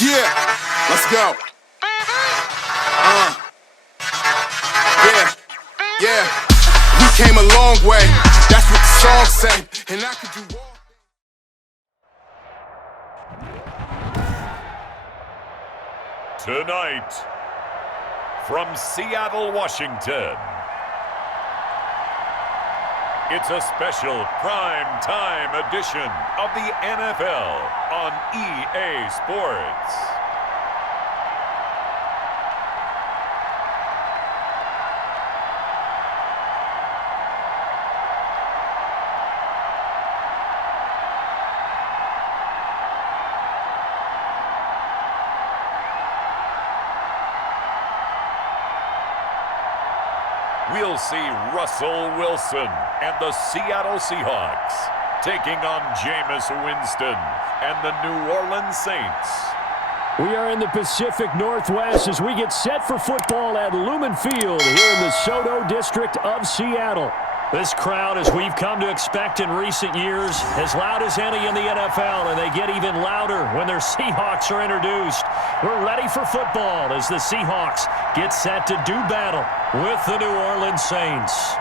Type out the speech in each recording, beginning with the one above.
Yeah, let's go. Yeah. We came a long way. That's what the song say. And I could do all. Tonight, from Seattle, Washington, it's a special prime time edition of the NFL on EA Sports. We'll see Russell Wilson and the Seattle Seahawks taking on Jameis Winston and the New Orleans Saints. We are in the Pacific Northwest as we get set for football at Lumen Field here in the Soto district of Seattle. This crowd, as we've come to expect in recent years, as loud as any in the NFL, and they get even louder when their Seahawks are introduced. We're ready for football as the Seahawks get set to do battle with the New Orleans Saints.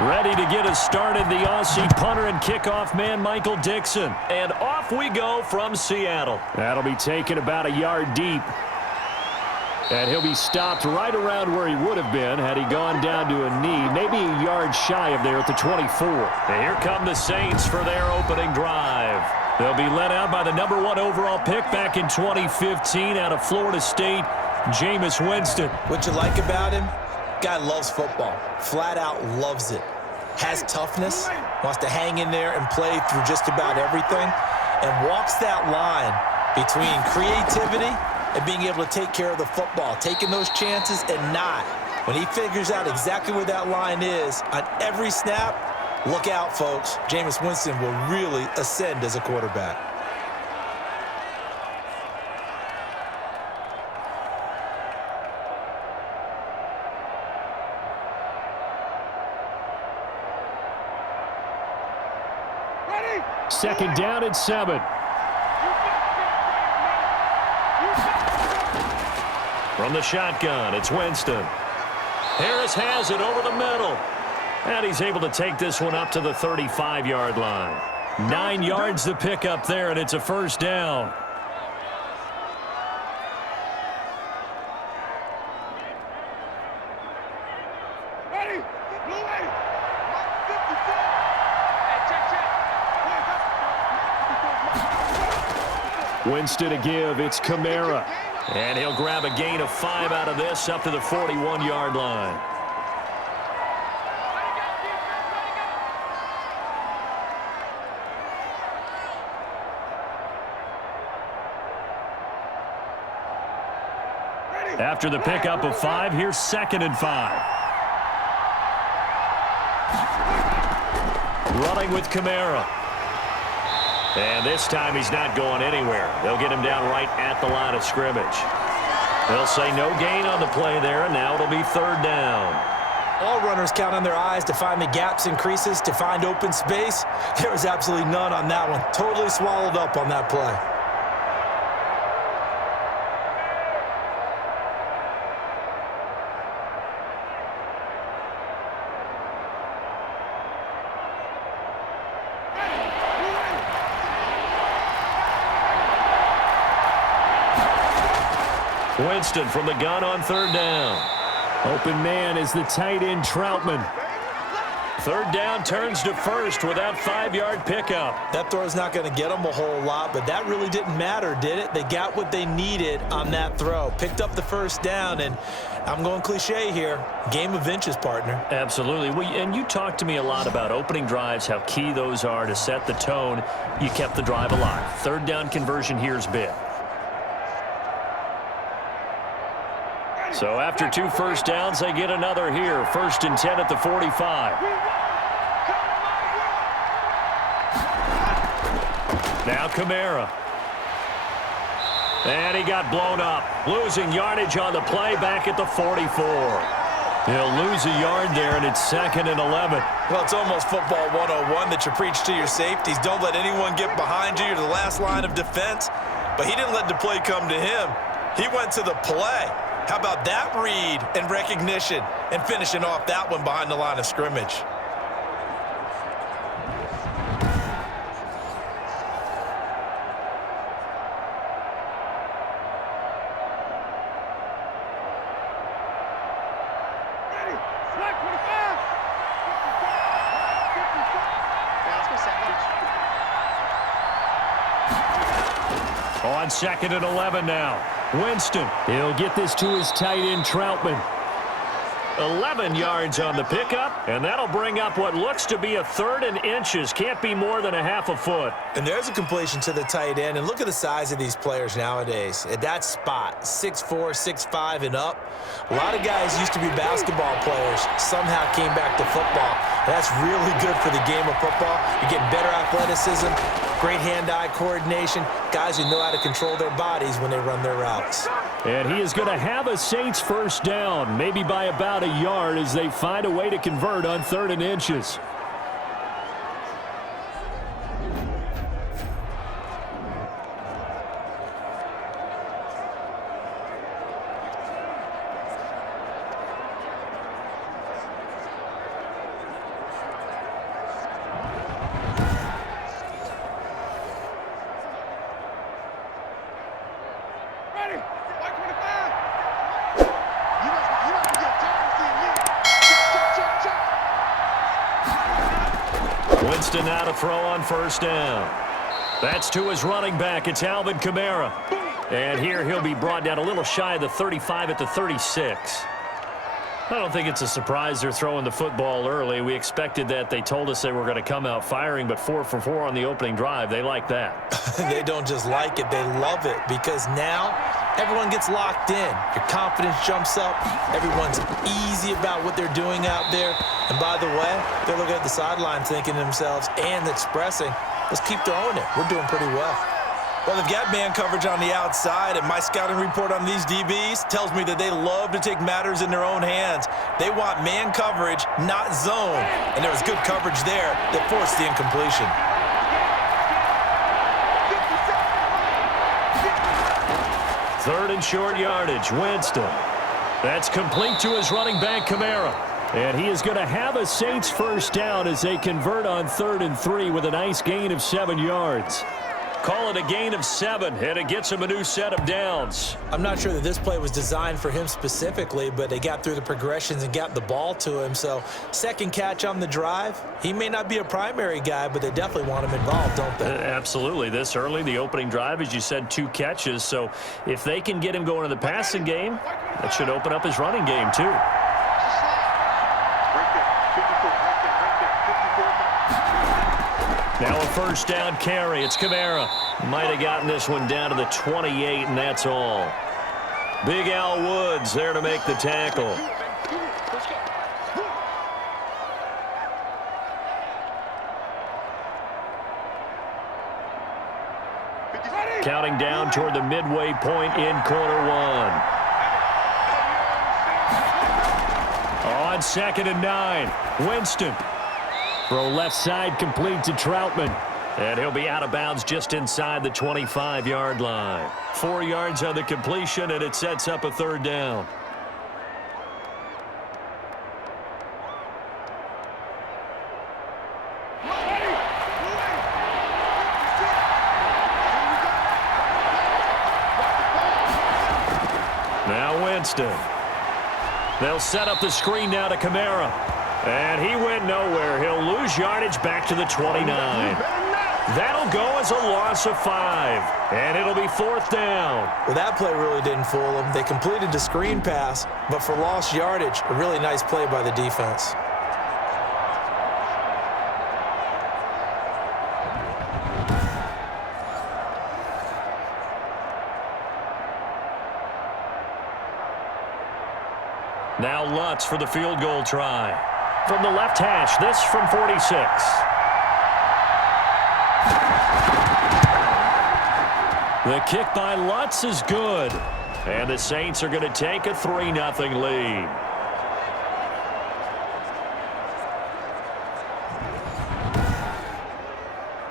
Ready to get us started, the Aussie punter and kickoff man, Michael Dixon. And off we go from Seattle. That'll be taken about a yard deep. And he'll be stopped right around where he would have been had he gone down to a knee, maybe a yard shy of there at the 24. And here come the Saints for their opening drive. They'll be led out by the #1 overall pick back in 2015 out of Florida State, Jameis Winston. What you like about him? Guy loves football. Flat out loves it. Has toughness, wants to hang in there and play through just about everything, and walks that line between creativity and being able to take care of the football, taking those chances and not. When he figures out exactly where that line is on every snap, look out, folks. Jameis Winston will really ascend as a quarterback. Second down and 7. From the shotgun, it's Winston. Harris has it over the middle. And he's able to take this one up to the 35-yard line. 9 yards to pick up there, and it's a first down. Winston to give, it's Kamara. And he'll grab a gain of 5 out of this up to the 41-yard line. After the pickup of 5, here's 2nd and 5. Running with Kamara. And this time he's not going anywhere. They'll get him down right at the line of scrimmage. They'll say no gain on the play there, and now it'll be 3rd down. All runners count on their eyes to find the gaps and creases, to find open space. There was absolutely none on that one. Totally swallowed up on that play. Winston from the gun on 3rd down. Open man is the tight end Troutman. 3rd down turns to 1st with that 5-yard pickup. That throw's not going to get them a whole lot, but that really didn't matter, did it? They got what they needed on that throw. Picked up the 1st down, and I'm going cliche here. Game of inches, partner. Absolutely. And you talked to me a lot about opening drives, how key those are to set the tone. You kept the drive alive. 3rd down conversion here is big. So after 2 first downs, they get another here. 1st and 10 at the 45. Now Kamara. And he got blown up. Losing yardage on the play back at the 44. He'll lose a yard there, and it's 2nd and 11. Well, it's almost football 101 that you preach to your safeties. Don't let anyone get behind you. You're the last line of defense. But he didn't let the play come to him. He went to the play. How about that read and recognition and finishing off that one behind the line of scrimmage? On 2nd and 11 now. Winston. He'll get this to his tight end, Troutman. 11 yards on the pickup, and that'll bring up what looks to be a 3rd and inches. Can't be more than a half a foot. And there's a completion to the tight end. And look at the size of these players nowadays. At that spot, 6'4", 6'5", and up. A lot of guys used to be basketball players, somehow came back to football. That's really good for the game of football. You're getting better athleticism, great hand-eye coordination, guys who know how to control their bodies when they run their routes. And he is going to have a Saints first down, maybe by about a yard as they find a way to convert on 3rd and inches. Winston now to throw on 1st down. That's to his running back. It's Alvin Kamara. And here he'll be brought down a little shy of the 35 at the 36. I don't think it's a surprise they're throwing the football early. We expected that. They told us they were going to come out firing, but 4 for 4 on the opening drive. They like that. They don't just like it, they love it, because now everyone gets locked in. Your confidence jumps up. Everyone's easy about what they're doing out there. And by the way, they're looking at the sideline thinking to themselves and expressing, let's keep throwing it. We're doing pretty well. Well, they've got man coverage on the outside, and my scouting report on these DBs tells me that they love to take matters in their own hands. They want man coverage, not zone. And there was good coverage there that forced the incompletion. Third and short yardage, Winston. That's complete to his running back, Kamara. And he is going to have a Saints first down as they convert on 3rd and 3 with a nice gain of 7 yards. Call it a gain of 7, and it gets him a new set of downs. I'm not sure that this play was designed for him specifically, but they got through the progressions and got the ball to him. So, second catch on the drive. He may not be a primary guy, but they definitely want him involved, don't they? Absolutely. This early, the opening drive, as you said, 2 catches. So, if they can get him going in the passing game, that should open up his running game, too. Now a first down carry. It's Kamara. Might have gotten this one down to the 28, and that's all. Big Al Woods there to make the tackle. Counting down toward the midway point in quarter 1. On 2nd and 9, Winston. Throw left side complete to Troutman. And he'll be out of bounds just inside the 25-yard line. 4 yards on the completion, and it sets up a 3rd down. Now Winston. They'll set up the screen now to Kamara. And he went nowhere. He'll lose yardage back to the 29. That'll go as a loss of 5. And it'll be 4th down. Well, that play really didn't fool them. They completed the screen pass, but for lost yardage, a really nice play by the defense. Now Lutz for the field goal try. From the left hash, this from 46. The kick by Lutz is good. And the Saints are going to take a 3-0 lead.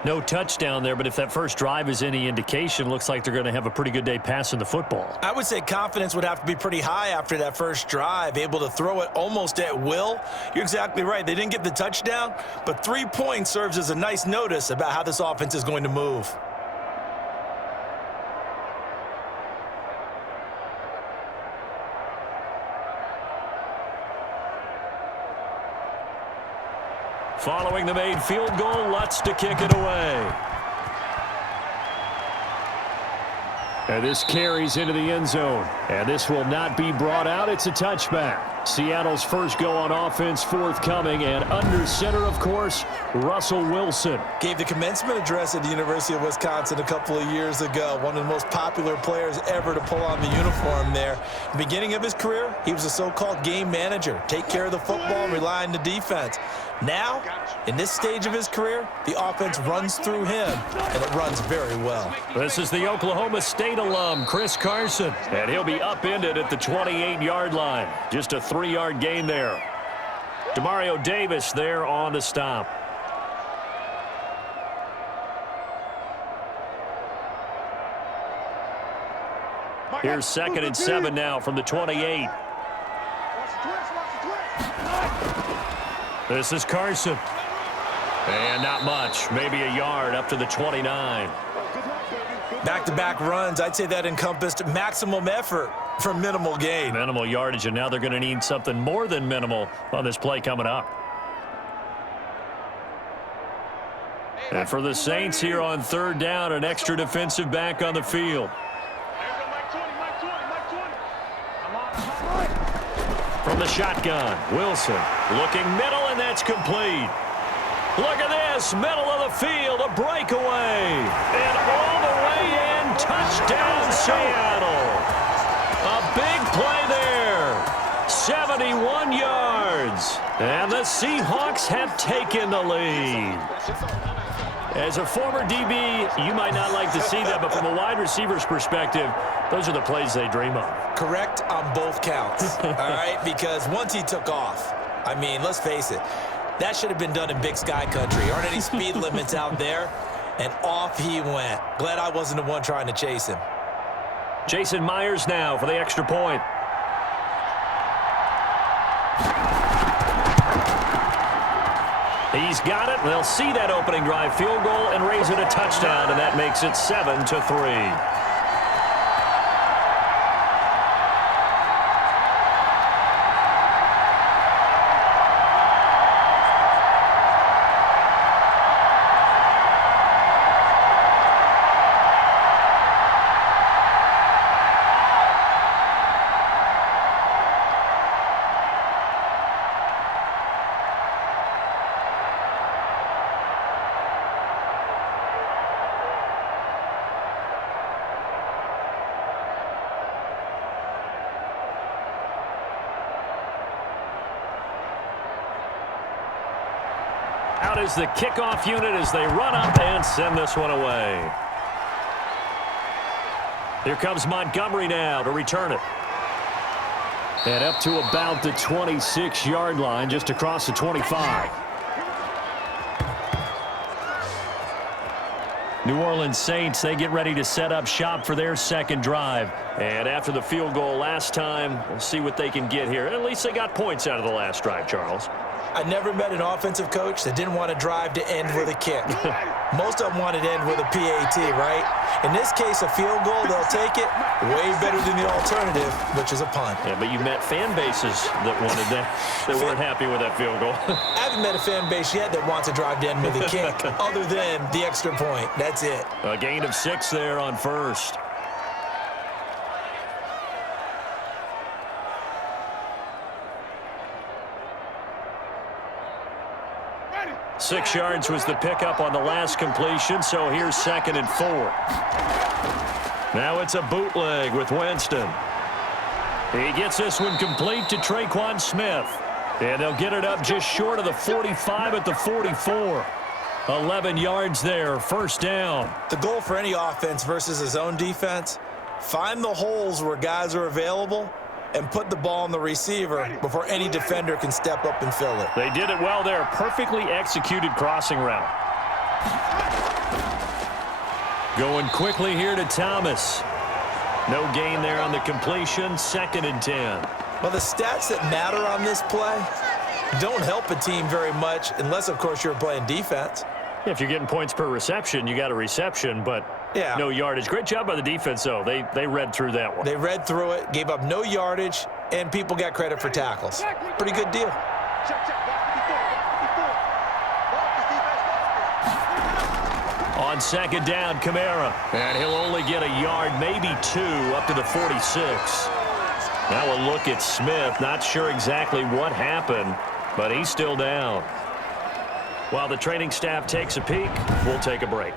No touchdown there, but if that first drive is any indication, looks like they're going to have a pretty good day passing the football. I would say confidence would have to be pretty high after that first drive, able to throw it almost at will. You're exactly right. They didn't get the touchdown, but 3 points serves as a nice notice about how this offense is going to move. Following the made field goal, Lutz to kick it away. And this carries into the end zone. And this will not be brought out. It's a touchback. Seattle's first go on offense forthcoming. And under center, of course, Russell Wilson. Gave the commencement address at the University of Wisconsin a couple of years ago. One of the most popular players ever to pull on the uniform there. Beginning of his career, he was a so-called game manager. Take care of the football and rely on the defense. Now, in this stage of his career, the offense runs through him, and it runs very well. This is the Oklahoma State alum, Chris Carson, and he'll be upended at the 28-yard line. Just a 3-yard gain there. Demario Davis there on the stop. Here's 2nd and 7 now from the 28. This is Carson. And not much. Maybe a yard up to the 29. Back-to-back runs, I'd say that encompassed maximum effort for minimal gain. Minimal yardage, and now they're going to need something more than minimal on this play coming up. And for the Saints here on 3rd down, an extra defensive back on the field. From the shotgun, Wilson looking middle, and that's complete. Look at this, middle of the field, a breakaway. And all the way in, touchdown Seattle. A big play there, 71 yards. And the Seahawks have taken the lead. As a former DB, you might not like to see that, but from a wide receiver's perspective, those are the plays they dream of. Correct on both counts, all right? Because once he took off, I mean, let's face it, that should have been done in Big Sky Country. Aren't any speed limits out there? And off he went. Glad I wasn't the one trying to chase him. Jason Myers now for the extra point. He's got it. They'll see that opening drive field goal and raise it a touchdown, and that makes it 7-3. Out is the kickoff unit as they run up and send this one away. Here comes Montgomery now to return it. And up to about the 26-yard line, just across the 25. New Orleans Saints, they get ready to set up shop for their second drive. And after the field goal last time, we'll see what they can get here. At least they got points out of the last drive, Charles. I never met an offensive coach that didn't want to drive to end with a kick. Most of them wanted to end with a PAT, right? In this case, a field goal, they'll take it. Way better than the alternative, which is a punt. Yeah, but you met fan bases that wanted that, that weren't happy with that field goal. I haven't met a fan base yet that wants to drive to end with a kick, other than the extra point. That's it. A gain of 6 there on first. Six yards was the pickup on the last completion, so here's 2nd and 4. Now it's a bootleg with Winston. He gets this one complete to Traquan Smith. And they'll get it up just short of the 45 at the 44. 11 yards there, first down. The goal for any offense versus his own defense, find the holes where guys are available and put the ball on the receiver before any defender can step up and fill it. They did it well there. Perfectly executed crossing route. Going quickly here to Thomas. No gain there on the completion. 2nd and 10. Well, the stats that matter on this play don't help a team very much unless, of course, you're playing defense. If you're getting points per reception, you got a reception, but no yardage. Great job by the defense, though. They read through that one. They read through it, gave up no yardage, and people got credit for tackles. Pretty good deal. On 2nd down, Kamara. And he'll only get a yard, maybe 2, up to the 46. Now we'll look at Smith. Not sure exactly what happened, but he's still down. While the training staff takes a peek, we'll take a break.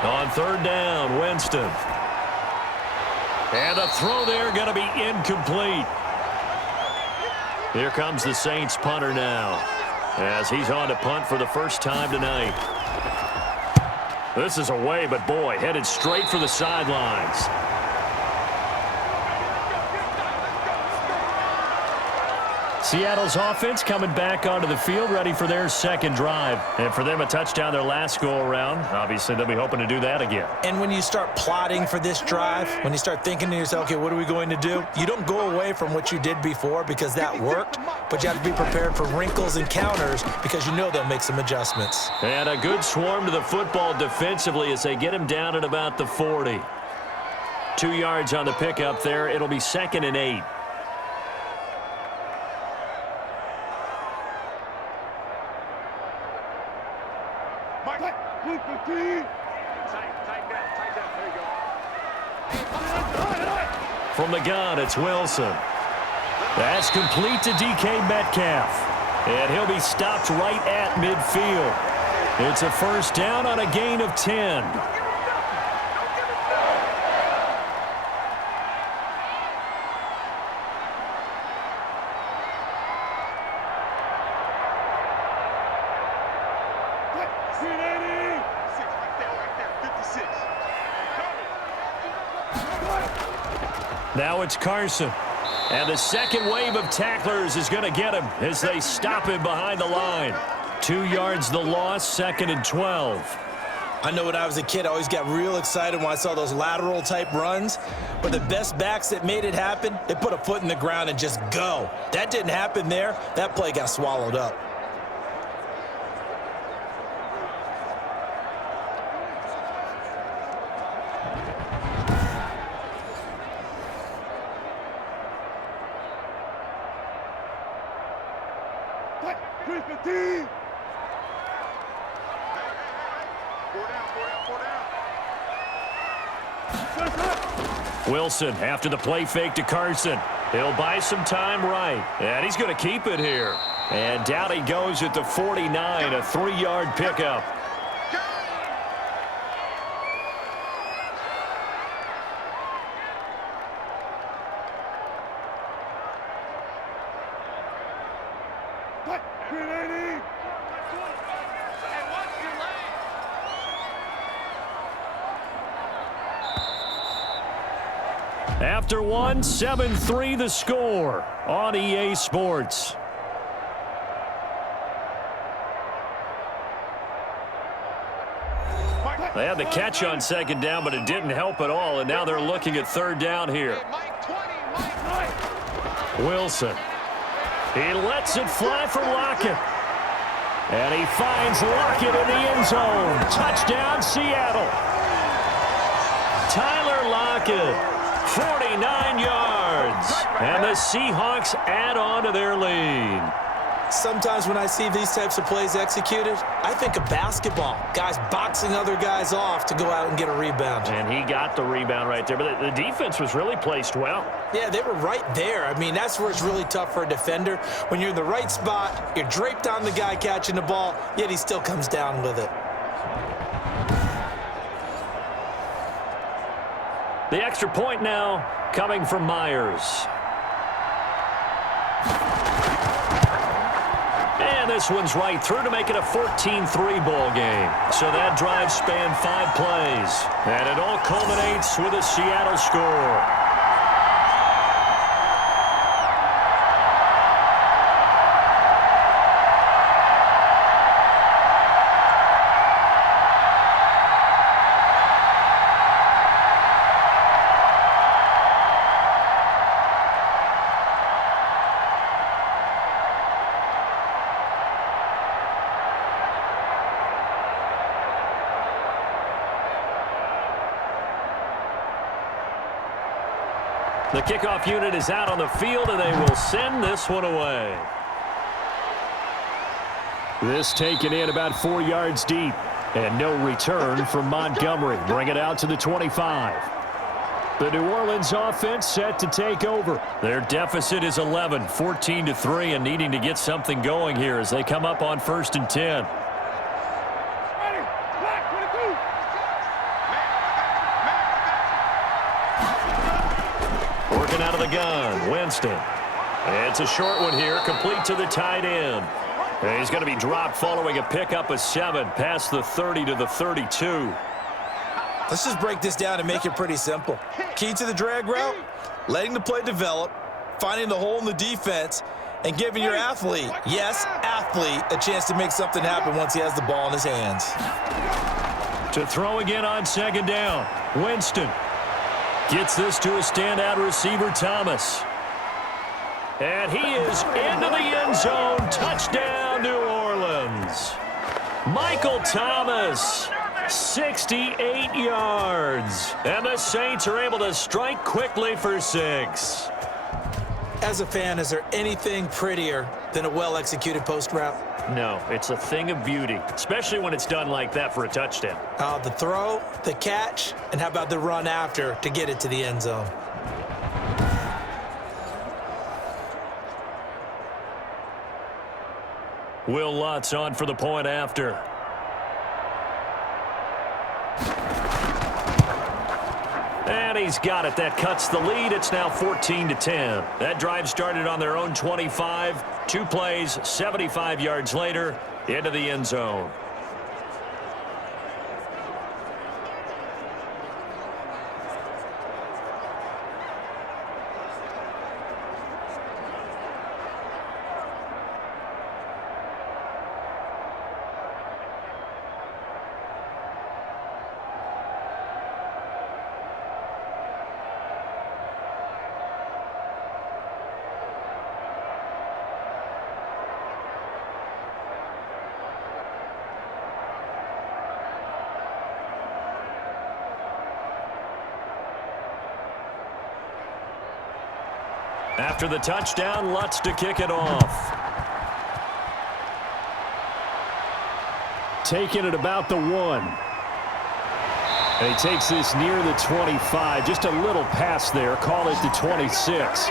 On 3rd down, Winston. And the throw there going to be incomplete. Here comes the Saints punter now, as he's on to punt for the first time tonight. This is away, but boy, headed straight for the sidelines. Seattle's offense coming back onto the field, ready for their 2nd drive. And for them, a touchdown their last go-around. Obviously, they'll be hoping to do that again. And when you start plotting for this drive, when you start thinking to yourself, okay, what are we going to do? You don't go away from what you did before because that worked, but you have to be prepared for wrinkles and counters because you know they'll make some adjustments. And a good swarm to the football defensively as they get him down at about the 40. 2 yards on the pickup there. It'll be 2nd and 8. From the gun, it's Wilson. That's complete to DK Metcalf. And he'll be stopped right at midfield. It's a first down on a gain of 10. Now it's Carson. And the second wave of tacklers is going to get him as they stop him behind the line. 2 yards the loss, 2nd and 12. I know when I was a kid, I always got real excited when I saw those lateral type runs. But the best backs that made it happen, they put a foot in the ground and just go. That didn't happen there. That play got swallowed up. Wilson after the play fake to Carson. He'll buy some time right. And he's going to keep it here. And down he goes at the 49, a 3-yard pickup. After one, 7-3 the score on EA Sports. They had the catch on 2nd down, but it didn't help at all, and now they're looking at 3rd down here. Wilson. He lets it fly for Lockett. And he finds Lockett in the end zone. Touchdown, Seattle. Tyler Lockett, 49 yards. And the Seahawks add on to their lead. Sometimes when I see these types of plays executed, I think of basketball. Guys boxing other guys off to go out and get a rebound. And he got the rebound right there. But the defense was really placed well. Yeah, they were right there. I mean, that's where it's really tough for a defender. When you're in the right spot, you're draped on the guy catching the ball, yet he still comes down with it. The extra point now coming from Myers. And this one's right through to make it a 14-3 ball game. So that drive spanned 5 plays. And it all culminates with a Seattle score. The kickoff unit is out on the field, and they will send this one away. This taken in about 4 yards deep, and no return from Montgomery. Bring it out to the 25. The New Orleans offense set to take over. Their deficit is 11, 14-3, and needing to get something going here as they come up on 1st and 10. Working out of the gun, Winston. It's a short one here, complete to the tight end. And he's going to be dropped following a pickup of 7 past the 30 to the 32. Let's just break this down and make it pretty simple. Key to the drag route, letting the play develop, finding the hole in the defense, and giving your athlete, yes, athlete, a chance to make something happen once he has the ball in his hands. To throw again on 2nd down, Winston gets this to a standout receiver, Thomas. And he is into the end zone. Touchdown, New Orleans. Michael Thomas, 68 yards. And the Saints are able to strike quickly for 6. As a fan, is there anything prettier than a well-executed post route? No, it's a thing of beauty, especially when it's done like that for a touchdown. The throw, the catch, and how about the run after to get it to the end zone? Will Lutz on for the point after. And he's got it. That cuts the lead. It's now 14-10. That drive started on their own 25. 2 plays, 75 yards later, into the end zone. After the touchdown, Lutz to kick it off. Taking it about the 1. And he takes this near the 25. Just a little pass there. Call it the 26.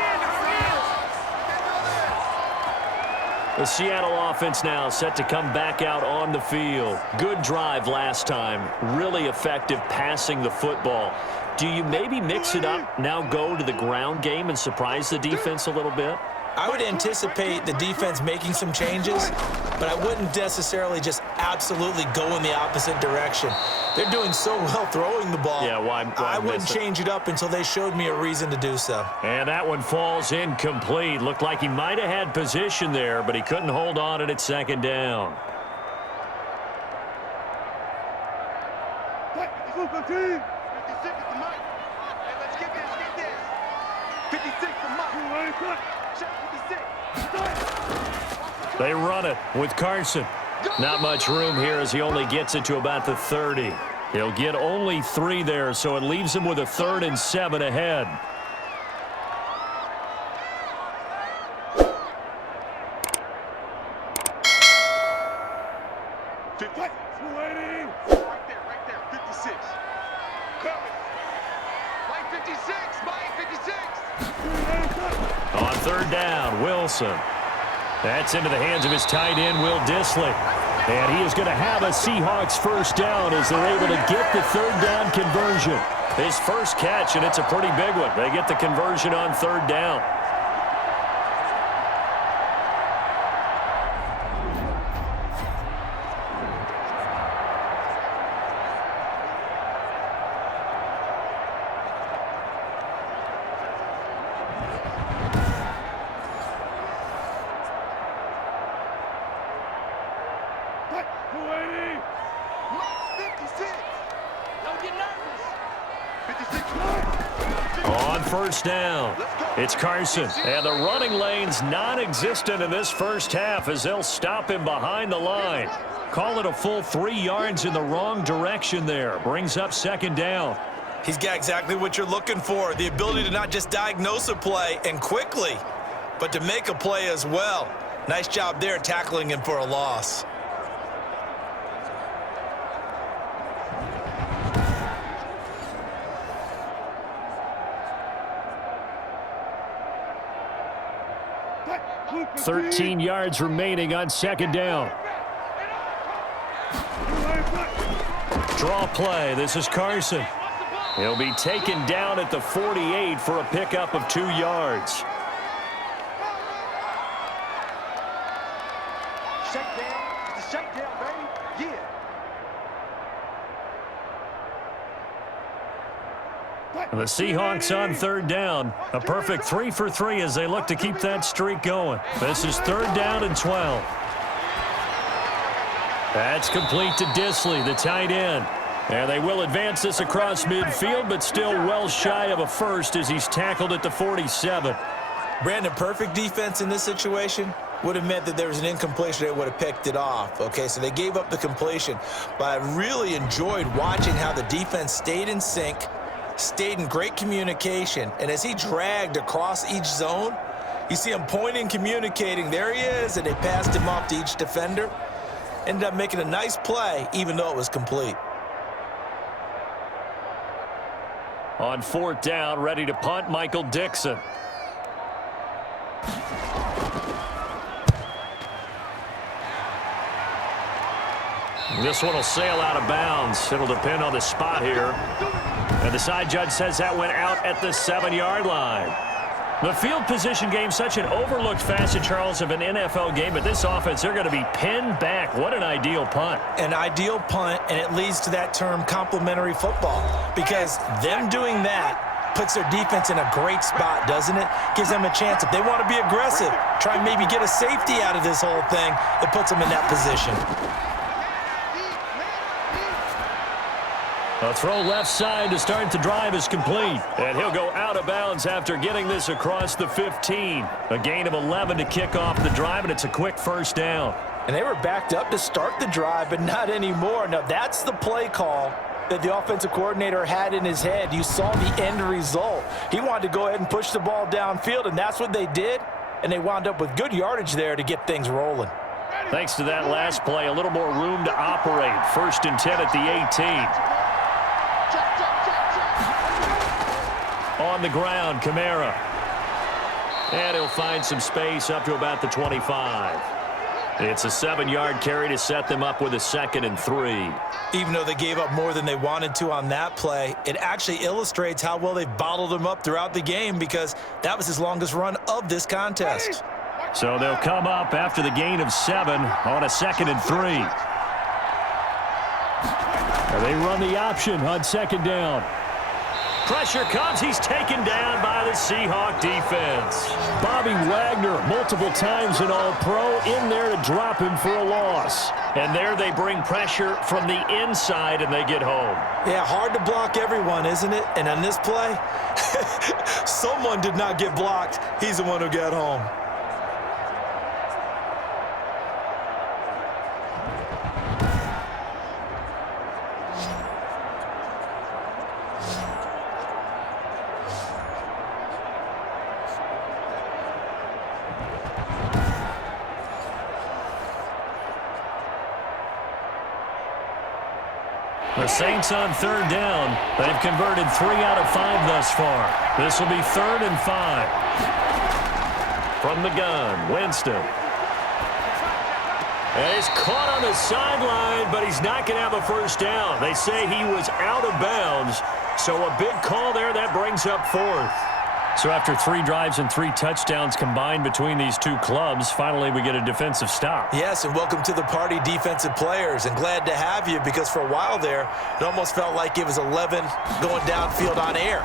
The Seattle offense now set to come back out on the field. Good drive last time. Really effective passing the football. Do you maybe mix it up, now go to the ground game and surprise the defense a little bit? I would anticipate the defense making some changes, but I wouldn't necessarily just absolutely go in the opposite direction. They're doing so well throwing the ball. Yeah, why I wouldn't change it up until they showed me a reason to do so. And that one falls incomplete. Looked like he might have had position there, but he couldn't hold on it at 2nd down. They run it with Carson. Not much room here as he only gets it to about the 30. He'll get only 3 there, so it leaves him with a 3rd and 7 ahead. Right there, 56. Coming. Mike 56, Mike 56. On 3rd down, Wilson. That's into the hands of his tight end, Will Dissly. And he is going to have a Seahawks 1st down as they're able to get the 3rd down conversion. His first catch, and it's a pretty big one. They get the conversion on 3rd down. On 1st down, it's Carson. And the running lane's non-existent in this first half as they'll stop him behind the line. Call it a full 3 yards in the wrong direction there. Brings up 2nd down. He's got exactly what you're looking for, the ability to not just diagnose a play and quickly, but to make a play as well. Nice job there tackling him for a loss. $13 yards remaining on 2nd down. Draw play. This is Carson. He'll be taken down at the 48 for a pickup of 2 yards. Shakedown, baby. Yeah. The Seahawks on 3rd down. A perfect 3 for 3 as they look to keep that streak going. This is 3rd down and 12. That's complete to Dissly, the tight end. And they will advance this across midfield, but still well shy of a first as he's tackled at the 47. Brandon, perfect defense in this situation would have meant that there was an incompletion. They would have picked it off. Okay, so they gave up the completion. But I really enjoyed watching how the defense stayed in sync, stayed in great communication, and as he dragged across each zone, you see him pointing, communicating. There he is, and they passed him off to each defender. Ended up making a nice play, even though it was complete. On 4th down, ready to punt, Michael Dixon. This one will sail out of bounds. It'll depend on the spot here. And the side judge says that went out at the 7-yard line. The field position game, such an overlooked facet, Charles, of an NFL game, but this offense, they're going to be pinned back. What an ideal punt. An ideal punt, and it leads to that term complementary football, because them doing that puts their defense in a great spot, doesn't it? Gives them a chance. If they want to be aggressive, try and maybe get a safety out of this whole thing, it puts them in that position. A throw left side to start the drive is complete. And he'll go out of bounds after getting this across the 15. A gain of 11 to kick off the drive, and it's a quick 1st down. And they were backed up to start the drive, but not anymore. Now, that's the play call that the offensive coordinator had in his head. You saw the end result. He wanted to go ahead and push the ball downfield, and that's what they did. And they wound up with good yardage there to get things rolling. Thanks to that last play, a little more room to operate. 1st and 10 at the 18. On the ground, Kamara. And he'll find some space up to about the 25. It's a 7-yard carry to set them up with a 2nd and 3. Even though they gave up more than they wanted to on that play, it actually illustrates how well they've bottled them up throughout the game, because that was his longest run of this contest. So they'll come up after the gain of 7 on a 2nd and 3. And they run the option on 2nd down. Pressure comes. He's taken down by the Seahawk defense. Bobby Wagner, multiple times an All-Pro, in there to drop him for a loss. And there they bring pressure from the inside, and they get home. Yeah, hard to block everyone, isn't it? And on this play, someone did not get blocked. He's the one who got home. The Saints on third down. They've converted 3 out of 5 thus far. This will be 3rd and 5. From the gun, Winston. And he's caught on the sideline, but he's not going to have a first down. They say he was out of bounds. So a big call there. That brings up 4th. So after 3 drives and 3 touchdowns combined between these two clubs, finally we get a defensive stop. Yes, and welcome to the party, defensive players. And glad to have you, because for a while there, it almost felt like it was 11 going downfield on air.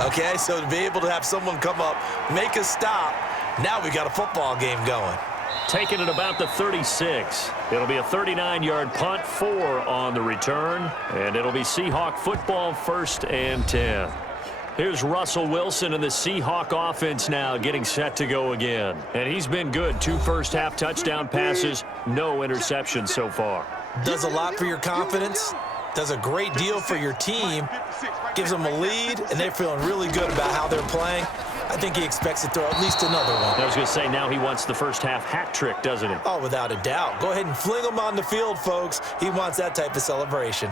Okay, so to be able to have someone come up, make a stop, now we got a football game going. Taking it about the 36. It'll be a 39-yard punt, 4 on the return, and it'll be Seahawk football, 1st and 10. Here's Russell Wilson and the Seahawk offense now getting set to go again. And he's been good. 2 first-half touchdown passes, no interceptions so far. Does a lot for your confidence, does a great deal for your team, gives them a lead, and they're feeling really good about how they're playing. I think he expects to throw at least another one. I was going to say, now he wants the first-half hat trick, doesn't he? Oh, without a doubt. Go ahead and fling him on the field, folks. He wants that type of celebration.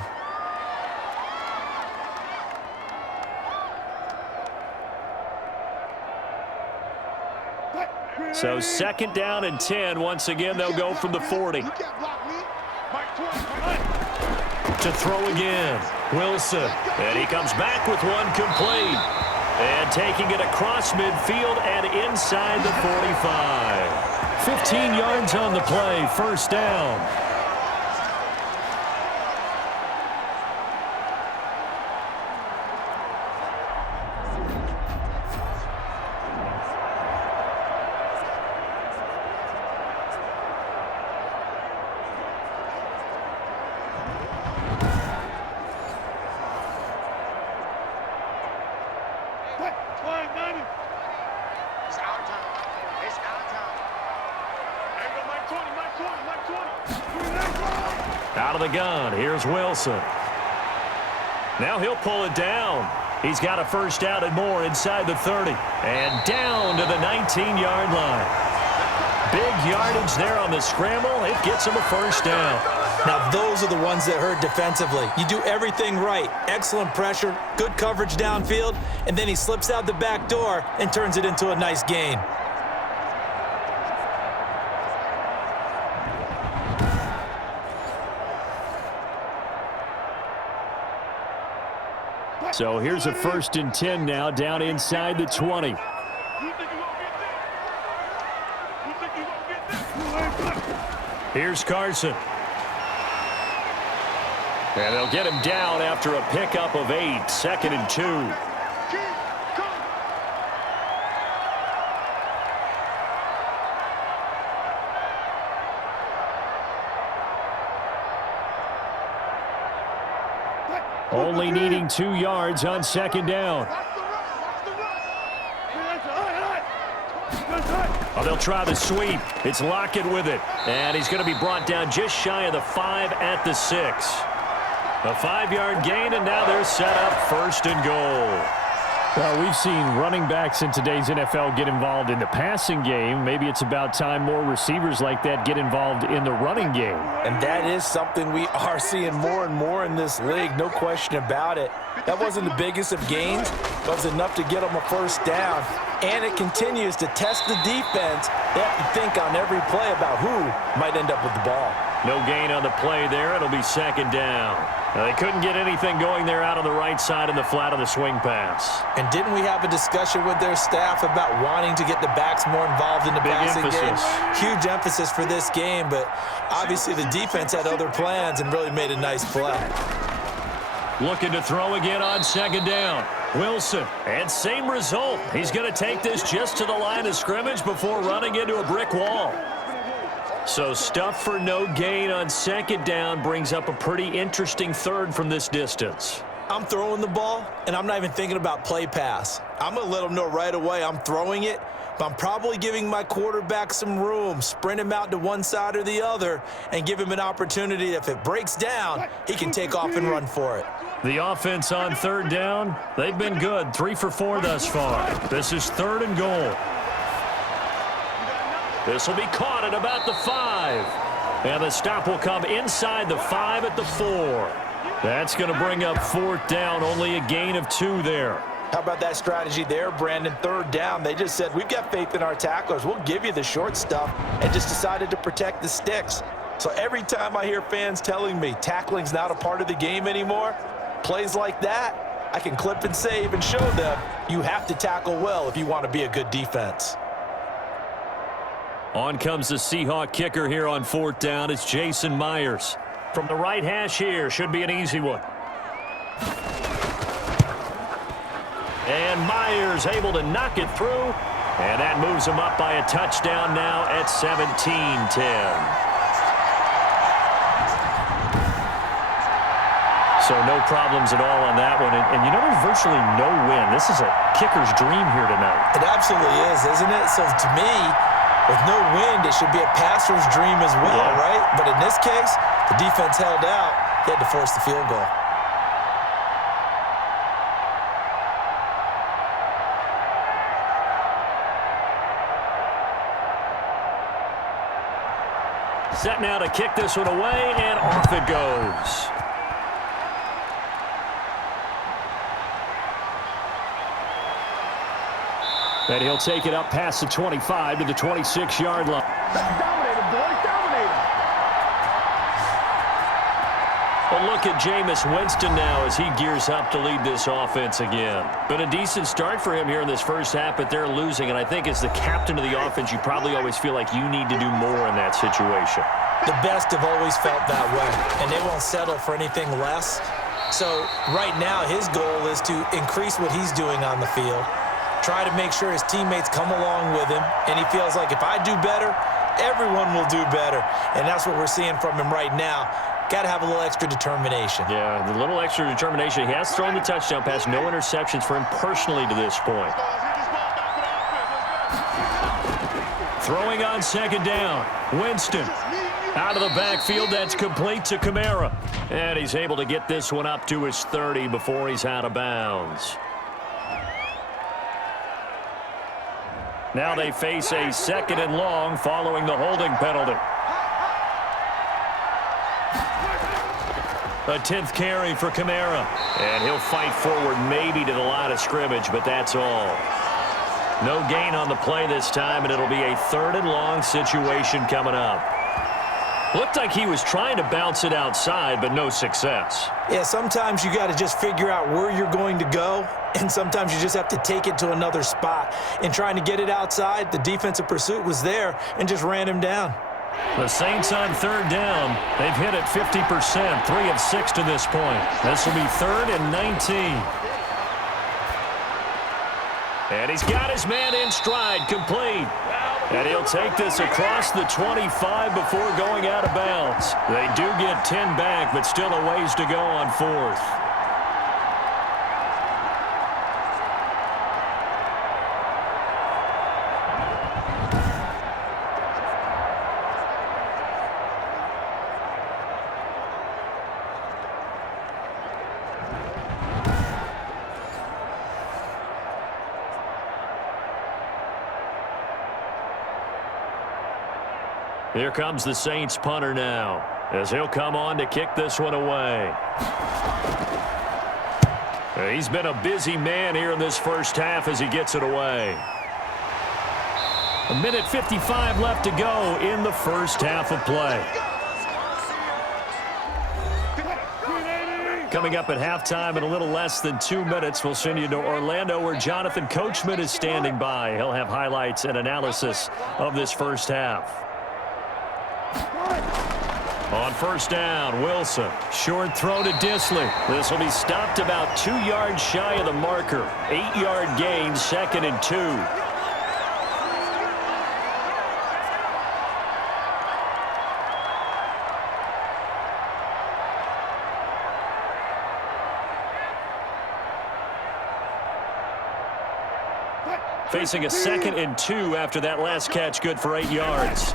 So 2nd down and 10. Once again, they'll go from the 40. To throw again, Wilson. And he comes back with one complete. And taking it across midfield and inside the 45. 15 yards on the play, 1st down. Out of the gun, here's Wilson. Now he'll pull it down. He's got a first down and more inside the 30. And down to the 19-yard line. Big yardage there on the scramble. It gets him a first down. Now those are the ones that hurt defensively. You do everything right. Excellent pressure, good coverage downfield, and then he slips out the back door and turns it into a nice gain. So here's a 1st and 10 now, down inside the 20. Here's Carson. And they'll get him down after a pickup of 8, 2nd and 2. Only needing 2 yards on 2nd down. Oh, they'll try the sweep. It's Lockett with it. And he's going to be brought down just shy of the 5 at the 6. A 5-yard gain, and now they're set up 1st and goal. Well, we've seen running backs in today's NFL get involved in the passing game. Maybe it's about time more receivers like that get involved in the running game. And that is something we are seeing more and more in this league, no question about it. That wasn't the biggest of gains, but it was enough to get them a first down. And it continues to test the defense. They have to think on every play about who might end up with the ball. No gain on the play there. It'll be 2nd down. Now, they couldn't get anything going there out on the right side in the flat of the swing pass. And didn't we have a discussion with their staff about wanting to get the backs more involved in the passing game? Huge emphasis for this game, but obviously the defense had other plans and really made a nice play. Looking to throw again on 2nd down. Wilson, and same result. He's going to take this just to the line of scrimmage before running into a brick wall. So stuff for no gain on 2nd down brings up a pretty interesting 3rd from this distance. I'm throwing the ball, and I'm not even thinking about play pass. I'm going to let them know right away I'm throwing it, but I'm probably giving my quarterback some room, sprint him out to one side or the other, and give him an opportunity. If it breaks down, he can take off and run for it. The offense on 3rd down, they've been good, 3 for 4 thus far. This is 3rd and goal. This will be caught at about the 5. And the stop will come inside the 5 at the 4. That's going to bring up 4th down, only a gain of 2 there. How about that strategy there, Brandon? 3rd down, they just said, we've got faith in our tacklers. We'll give you the short stuff, and just decided to protect the sticks. So every time I hear fans telling me tackling's not a part of the game anymore, plays like that, I can clip and save and show them you have to tackle well if you want to be a good defense. On comes the Seahawk kicker here on 4th down. It's Jason Myers. From the right hash here, should be an easy one. And Myers able to knock it through. And that moves him up by a touchdown now at 17-10. So no problems at all on that one. And you know, there's virtually no win. This is a kicker's dream here tonight. It absolutely is, isn't it? So to me, with no wind, it should be a passer's dream as well, right? But in this case, the defense held out. They had to force the field goal. Set now to kick this one away, and off it goes. And he'll take it up past the 25 to the 26-yard line. Dominate him, boys. Dominate him. A look at Jameis Winston now as he gears up to lead this offense again. Been a decent start for him here in this first half, but they're losing. And I think as the captain of the offense, you probably always feel like you need to do more in that situation. The best have always felt that way, and they won't settle for anything less. So right now, his goal is to increase what he's doing on the field, try to make sure his teammates come along with him, and he feels like if I do better, everyone will do better. And that's what we're seeing from him right now. Got to have a little extra determination. Yeah, the little extra determination. He has thrown the touchdown pass, no interceptions for him personally to this point. Throwing on 2nd down, Winston. Out of the backfield, that's complete to Kamara. And he's able to get this one up to his 30 before he's out of bounds. Now they face a 2nd and long following the holding penalty. A 10th carry for Kamara. And he'll fight forward maybe to the line of scrimmage, but that's all. No gain on the play this time, and it'll be a 3rd and long situation coming up. Looked like he was trying to bounce it outside, but no success. Yeah, sometimes you got to just figure out where you're going to go, and sometimes you just have to take it to another spot. In trying to get it outside, the defensive pursuit was there and just ran him down. The Saints on 3rd down. They've hit it 50%, 3 of 6 to this point. This will be 3rd and 19. And he's got his man in stride, complete. And he'll take this across the 25 before going out of bounds. They do get 10 back, but still a ways to go on 4th. Here comes the Saints punter now, as he'll come on to kick this one away. He's been a busy man here in this first half as he gets it away. 1:55 left to go in the first half of play. Coming up at halftime in a little less than 2 minutes, we'll send you to Orlando where Jonathan Coachman is standing by. He'll have highlights and analysis of this first half. On 1st down, Wilson. Short throw to Disley. This will be stopped about 2 yards shy of the marker. 8-yard gain, 2nd and 2. Facing a 2nd and 2 after that last catch, good for 8 yards.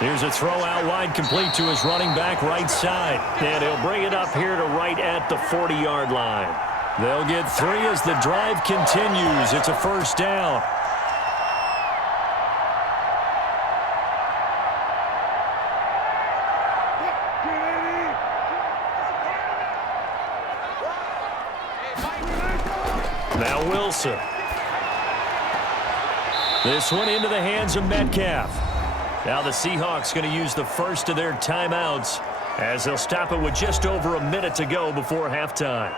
Here's a throw out wide, complete to his running back right side. And he'll bring it up here to right at the 40-yard line. They'll get 3 as the drive continues. It's a 1st down. Now Wilson. This one into the hands of Metcalf. Now the Seahawks going to use the first of their timeouts as they'll stop it with just over a minute to go before halftime.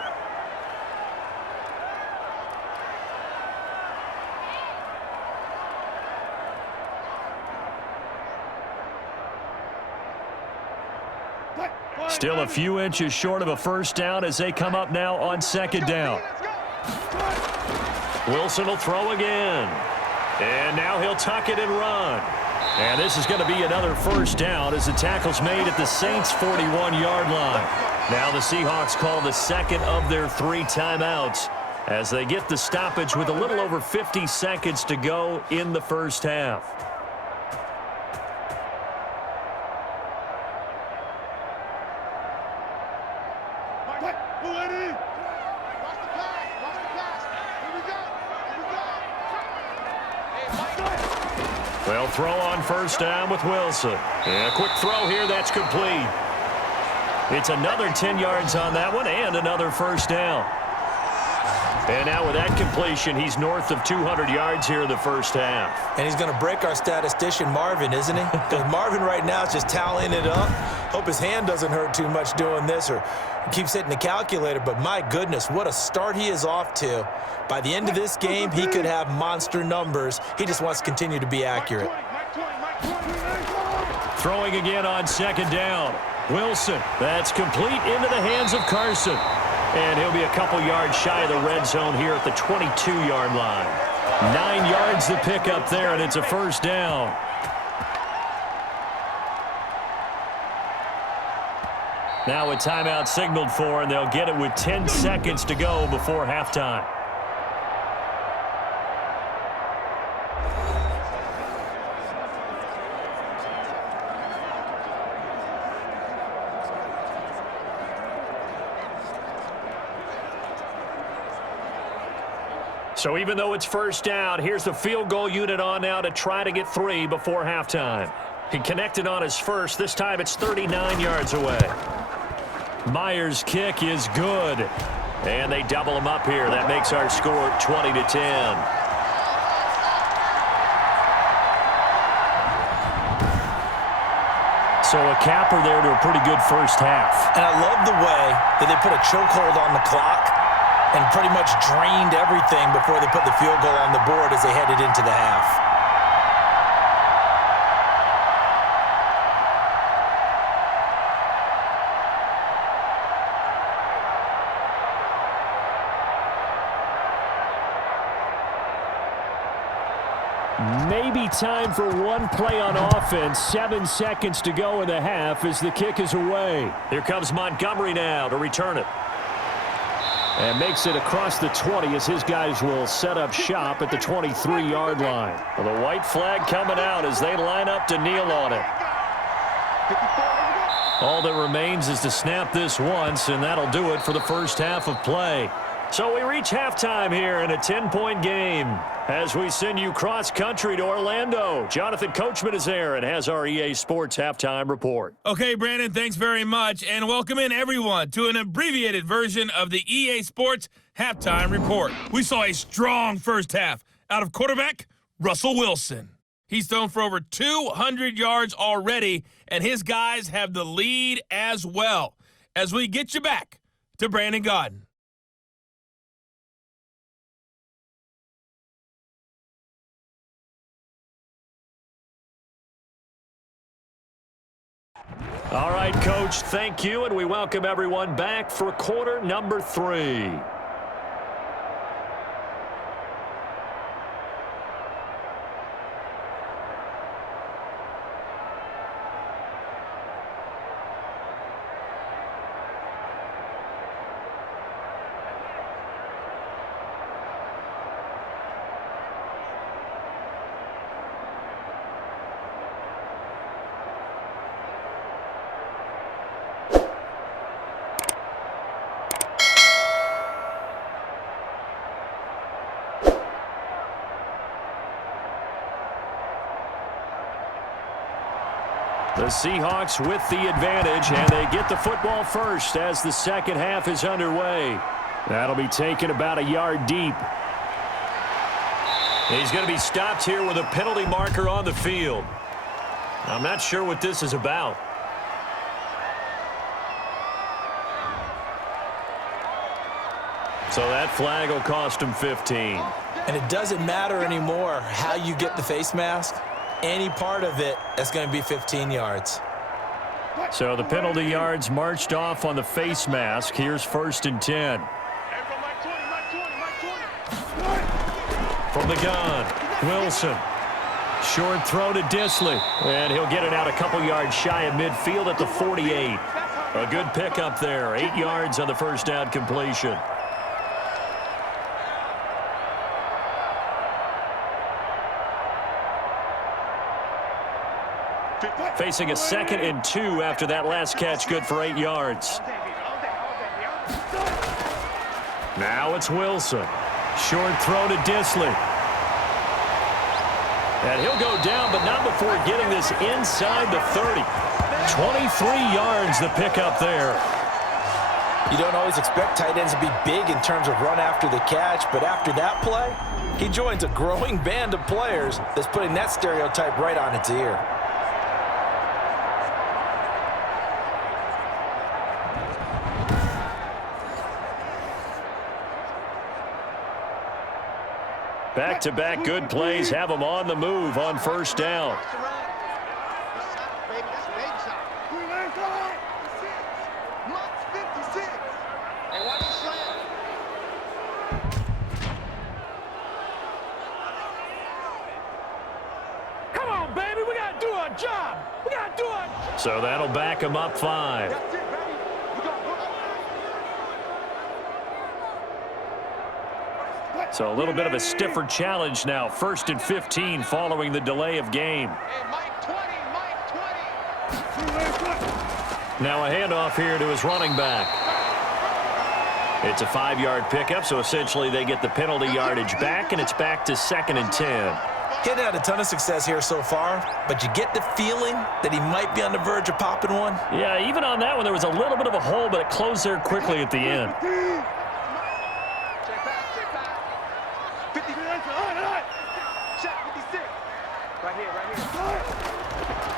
Still a few inches short of a first down as they come up now on second down. Wilson will throw again. And now he'll tuck it and run. And this is going to be another first down as the tackle's made at the Saints' 41-yard line. Now the Seahawks call the second of their 3 timeouts as they get the stoppage with a little over 50 seconds to go in the first half. They'll throw on first down with Wilson. And a quick throw here, that's complete. It's another 10 yards on that one and another first down. And now with that completion, he's north of 200 yards here in the first half. And he's going to break our statistician Marvin, isn't he? Because Marvin right now is just tallying it up. Hope his hand doesn't hurt too much doing this or keeps hitting the calculator. But my goodness, what a start he is off to. By the end of this game, he could have monster numbers. He just wants to continue to be accurate. Throwing again on second down. Wilson, that's complete into the hands of Carson. And he'll be a couple yards shy of the red zone here at the 22-yard line. 9 yards to pick up there, and it's a first down. Now a timeout signaled for, and they'll get it with 10 seconds to go before halftime. So even though it's first down, here's the field goal unit on now to try to get 3 before halftime. He connected on his first. This time it's 39 yards away. Myers' kick is good. And they double him up here. That makes our score 20-10. So a capper there to a pretty good first half. And I love the way that they put a chokehold on the clock and pretty much drained everything before they put the field goal on the board as they headed into the half. Maybe time for one play on offense. 7 seconds to go in the half as the kick is away. Here comes Montgomery now to return it. And makes it across the 20 as his guys will set up shop at the 23-yard line. Well, the white flag coming out as they line up to kneel on it. All that remains is to snap this once, and that'll do it for the first half of play. So we reach halftime here in a 10-point game as we send you cross-country to Orlando. Jonathan Coachman is there and has our EA Sports halftime report. Okay, Brandon, thanks very much, and welcome in everyone to an abbreviated version of the EA Sports halftime report. We saw a strong first half out of quarterback Russell Wilson. He's thrown for over 200 yards already, and his guys have the lead as well. As we get you back to Brandon Gaudin. All right, Coach, thank you, and we welcome everyone back for quarter number 3. The Seahawks with the advantage, and they get the football first as the second half is underway. That'll be taken about a yard deep. He's going to be stopped here with a penalty marker on the field. I'm not sure what this is about. So that flag will cost him 15. And it doesn't matter anymore how you get the face mask. Any part of it is going to be 15 yards. So the penalty yards marched off on the face mask. Here's 1st and 10. From the gun, Wilson. Short throw to Disley. And he'll get it out a couple yards shy of midfield at the 48. A good pickup there. 8 yards on the first down completion. Facing a 2nd and 2 after that last catch, good for 8 yards. Now it's Wilson. Short throw to Disley. And he'll go down, but not before getting this inside the 30. 23 yards the pickup there. You don't always expect tight ends to be big in terms of run after the catch, but after that play, he joins a growing band of players that's putting that stereotype right on its ear. Back-to-back good plays have them on the move on first down. Come on, baby, we got to do our job. We got to do our job. So that'll back them up 5. So a little bit of a stiffer challenge now. 1st and 15 following the delay of game. Now a handoff here to his running back. It's a 5-yard pickup, so essentially they get the penalty yardage back, and it's back to 2nd and 10. He hadn't had a ton of success here so far, but you get the feeling that he might be on the verge of popping one. Yeah, even on that one, there was a little bit of a hole, but it closed there quickly at the end.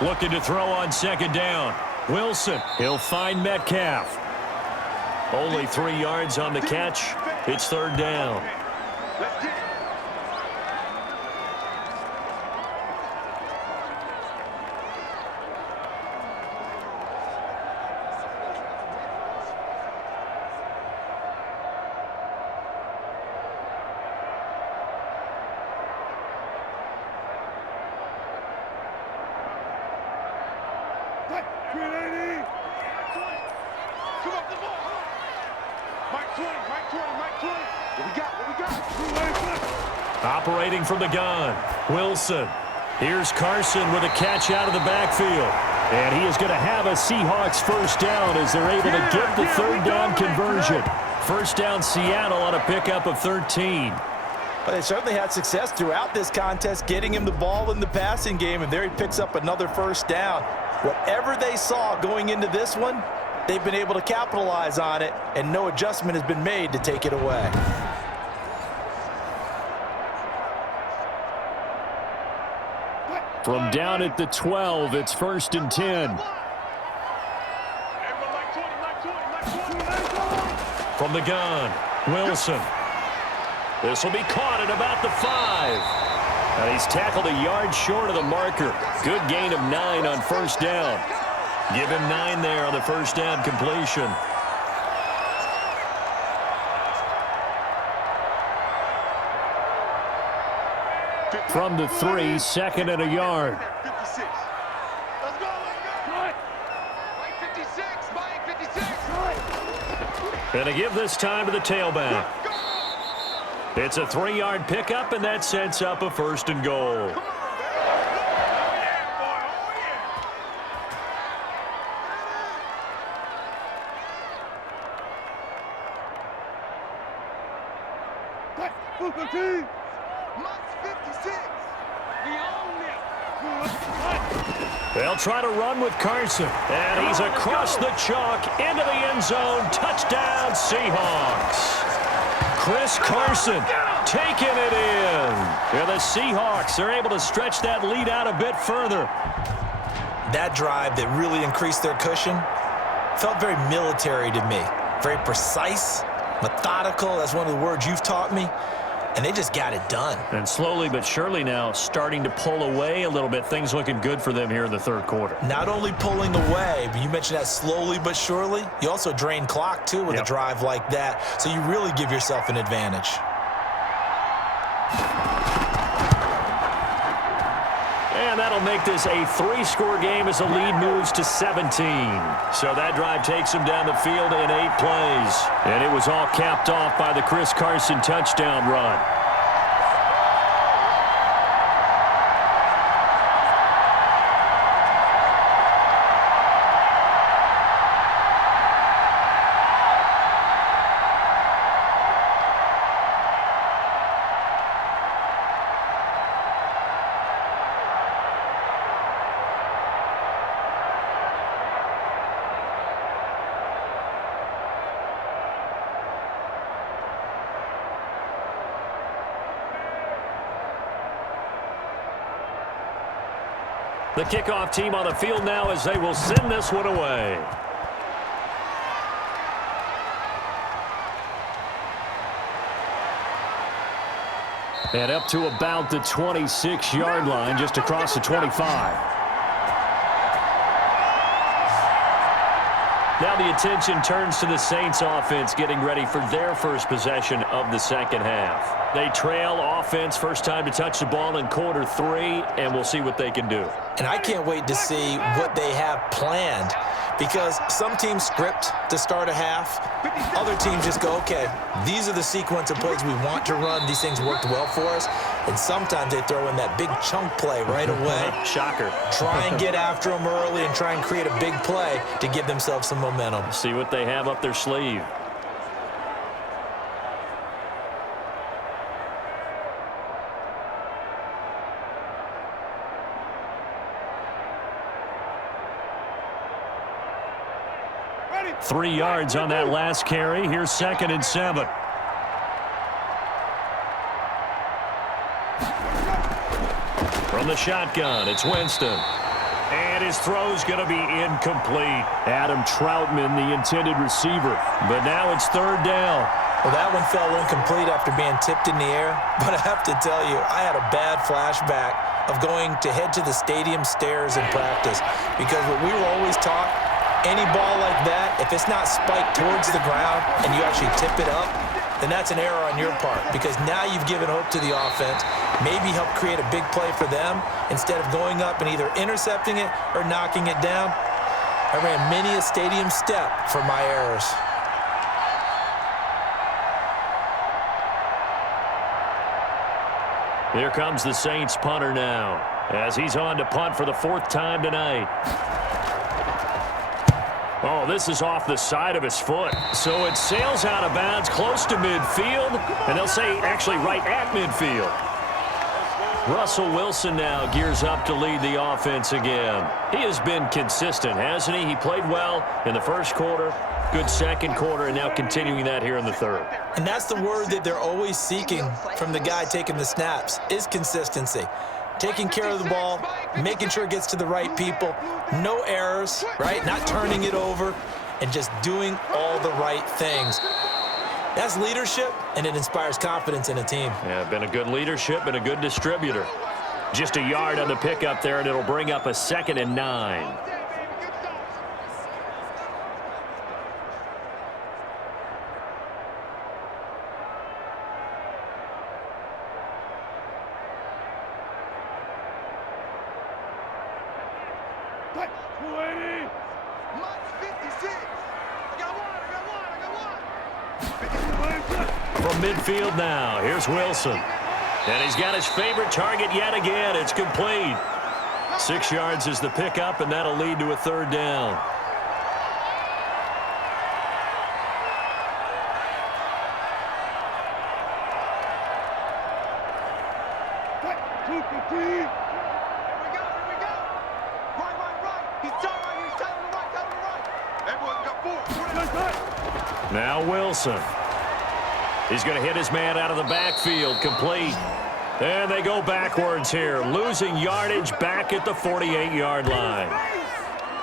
Looking to throw on 2nd down. Wilson, he'll find Metcalf. Only 3 yards on the catch. It's 3rd down. Operating from the gun, Wilson. Here's Carson with a catch out of the backfield. And he is going to have a Seahawks 1st down as they're able to get the 3rd down conversion. 1st down Seattle on a pickup of 13. Well, they certainly had success throughout this contest, getting him the ball in the passing game, and there he picks up another 1st down. Whatever they saw going into this one, they've been able to capitalize on it, and no adjustment has been made to take it away. From down at the 12, it's 1st and 10. From the gun, Wilson. This will be caught at about the 5. And he's tackled a yard short of the marker. Good gain of 9 on 1st down. Give him 9 there on the 1st down completion. From the 3, 2nd and a yard. And to give this time to the tailback. It's a 3-yard pickup, and that sets up a 1st and goal. They'll try to run with Carson. And he's across the chalk into the end zone. Touchdown, Seahawks. Chris Carson taking it in. Yeah, the Seahawks are able to stretch that lead out a bit further. That drive that really increased their cushion felt very military to me. Very precise, methodical. That's one of the words you've taught me. And they just got it done. And slowly but surely now starting to pull away a little bit. Things looking good for them here in the third quarter. Not only pulling away, but you mentioned that slowly but surely. You also drain clock, too, with a drive like that. So you really give yourself an advantage. And that'll make this a 3-score game as the lead moves to 17. So that drive takes him down the field in 8 plays. And it was all capped off by the Chris Carson touchdown run. The kickoff team on the field now as they will send this one away. And up to about the 26-yard line, just across the 25. Now the attention turns to the Saints offense getting ready for their first possession of the second half. They trail offense, first time to touch the ball in quarter 3, and we'll see what they can do. And I can't wait to see what they have planned, because some teams script to start a half. Other teams just go, okay, these are the sequence of plays we want to run. These things worked well for us. And sometimes they throw in that big chunk play right away. Shocker. Try and get after them early and try and create a big play to give themselves some momentum. See what they have up their sleeve. Ready. 3 yards on that last carry. Here's 2nd and 7. From the shotgun, it's Winston. And his throw's going to be incomplete. Adam Troutman, the intended receiver. But now it's 3rd down. Well, that one fell incomplete after being tipped in the air. But I have to tell you, I had a bad flashback of going to head to the stadium stairs in practice. Because what we were always taught, any ball like that, if it's not spiked towards the ground and you actually tip it up, then that's an error on your part, because now you've given hope to the offense, maybe help create a big play for them instead of going up and either intercepting it or knocking it down. I ran many a stadium step for my errors. Here comes the Saints punter now, as he's on to punt for the 4th time tonight. Oh, this is off the side of his foot. So it sails out of bounds close to midfield, and they'll say actually right at midfield. Russell Wilson now gears up to lead the offense again. He has been consistent, hasn't he? He played well in the first quarter, good second quarter, and now continuing that here in the third. And that's the word that they're always seeking from the guy taking the snaps, is consistency. Taking care of the ball, making sure it gets to the right people, no errors, right? Not turning it over, and just doing all the right things. That's leadership, and it inspires confidence in a team. Yeah, been a good leadership and a good distributor. Just a yard on the pickup there, and it'll bring up a 2nd and 9. From midfield now, here's Wilson. And he's got his favorite target yet again. It's complete. 6 yards is the pickup, and that'll lead to a 3rd down. Now Wilson. He's going to hit his man out of the backfield, complete. And they go backwards here, losing yardage back at the 48-yard line.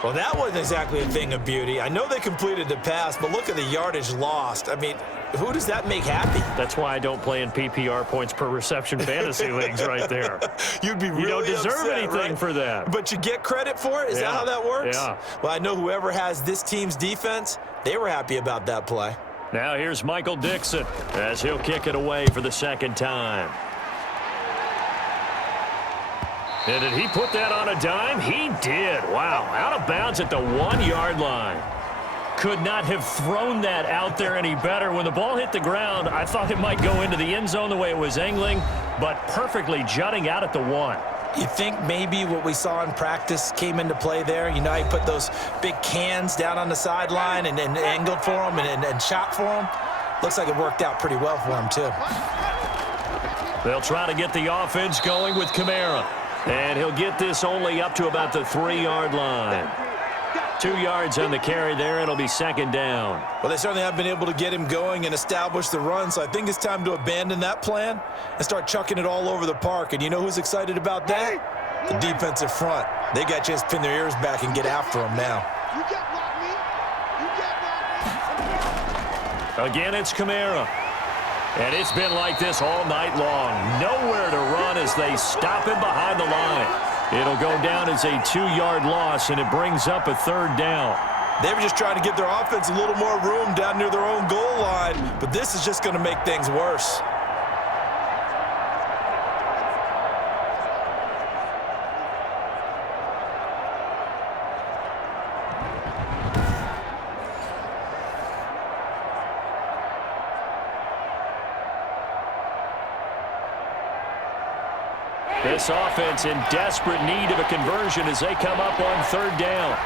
Well, that wasn't exactly a thing of beauty. I know they completed the pass, but look at the yardage lost. I mean, who does that make happy? That's why I don't play in PPR points per reception fantasy leagues right there. You'd be really You don't deserve upset, anything right? for that. But you get credit for it? Is that how that works? Yeah. Well, I know whoever has this team's defense, they were happy about that play. Now here's Michael Dixon as he'll kick it away for the second time. And did he put that on a dime? He did. Wow, out of bounds at the 1-yard line. Could not have thrown that out there any better. When the ball hit the ground, I thought it might go into the end zone the way it was angling, but perfectly jutting out at the 1. You think maybe what we saw in practice came into play there? You know, he put those big cans down on the sideline and angled for him and shot for him. Looks like it worked out pretty well for him, too. They'll try to get the offense going with Kamara. And he'll get this only up to about the 3-yard line. 2 yards on the carry there. It'll be second down. Well, they certainly have been able to get him going and establish the run, so I think it's time to abandon that plan and start chucking it all over the park. And you know who's excited about that? The defensive front. They got a chance to pin their ears back and get after him now. Again, it's Kamara. And it's been like this all night long. Nowhere to run as they stop him behind the line. It'll go down as a 2-yard loss, and it brings up a third down. They were just trying to get their offense a little more room down near their own goal line, but this is just going to make things worse. This offense in desperate need of a conversion as they come up on third down.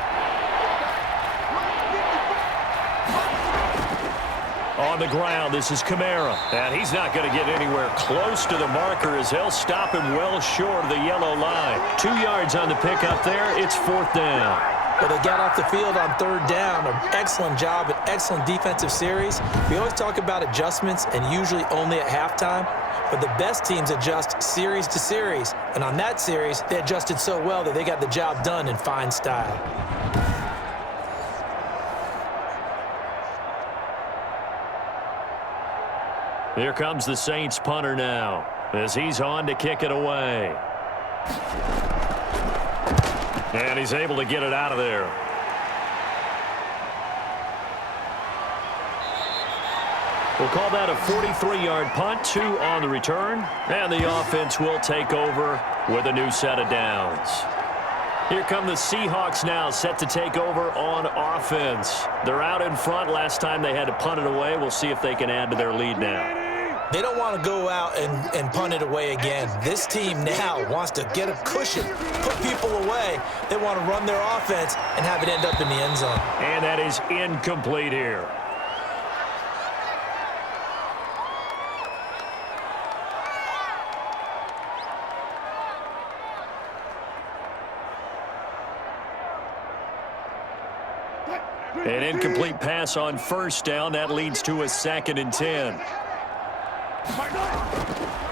On the ground, this is Kamara. And he's not going to get anywhere close to the marker as they'll stop him well short of the yellow line. 2 yards on the pickup there. It's fourth down. Well, they got off the field on third down. An excellent job, an excellent defensive series. We always talk about adjustments and usually only at halftime. But the best teams adjust series to series. And on that series, they adjusted so well that they got the job done in fine style. Here comes the Saints punter now as he's on to kick it away. And he's able to get it out of there. We'll call that a 43-yard punt, 2 on the return. And the offense will take over with a new set of downs. Here come the Seahawks now, set to take over on offense. They're out in front. Last time they had to punt it away. We'll see if they can add to their lead now. They don't want to go out and punt it away again. This team now wants to get a cushion, put people away. They want to run their offense and have it end up in the end zone. And that is incomplete here. An incomplete pass on first down. That leads to a 2nd and 10.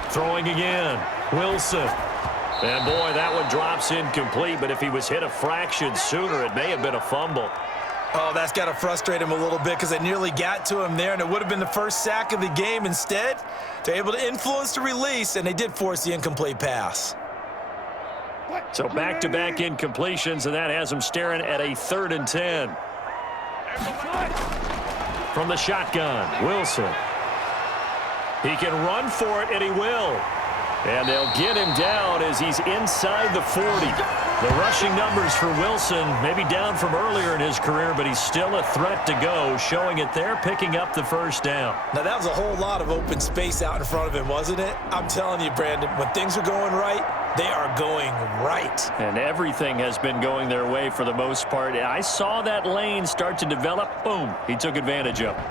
Throwing again. Wilson. And boy, that one drops incomplete, but if he was hit a fraction sooner, it may have been a fumble. Oh, that's got to frustrate him a little bit because they nearly got to him there, and it would have been the first sack of the game. Instead, they're able to influence the release, and they did force the incomplete pass. So back-to-back incompletions, and that has them staring at a 3rd and 10. From the shotgun, Wilson. He can run for it, and he will. And they'll get him down as he's inside the 40. The rushing numbers for Wilson maybe down from earlier in his career, but he's still a threat to go, showing it there, picking up the first down. Now, that was a whole lot of open space out in front of him, wasn't it? I'm telling you, Brandon, when things are going right, they are going right. And everything has been going their way for the most part. I saw that lane start to develop. Boom. He took advantage of it.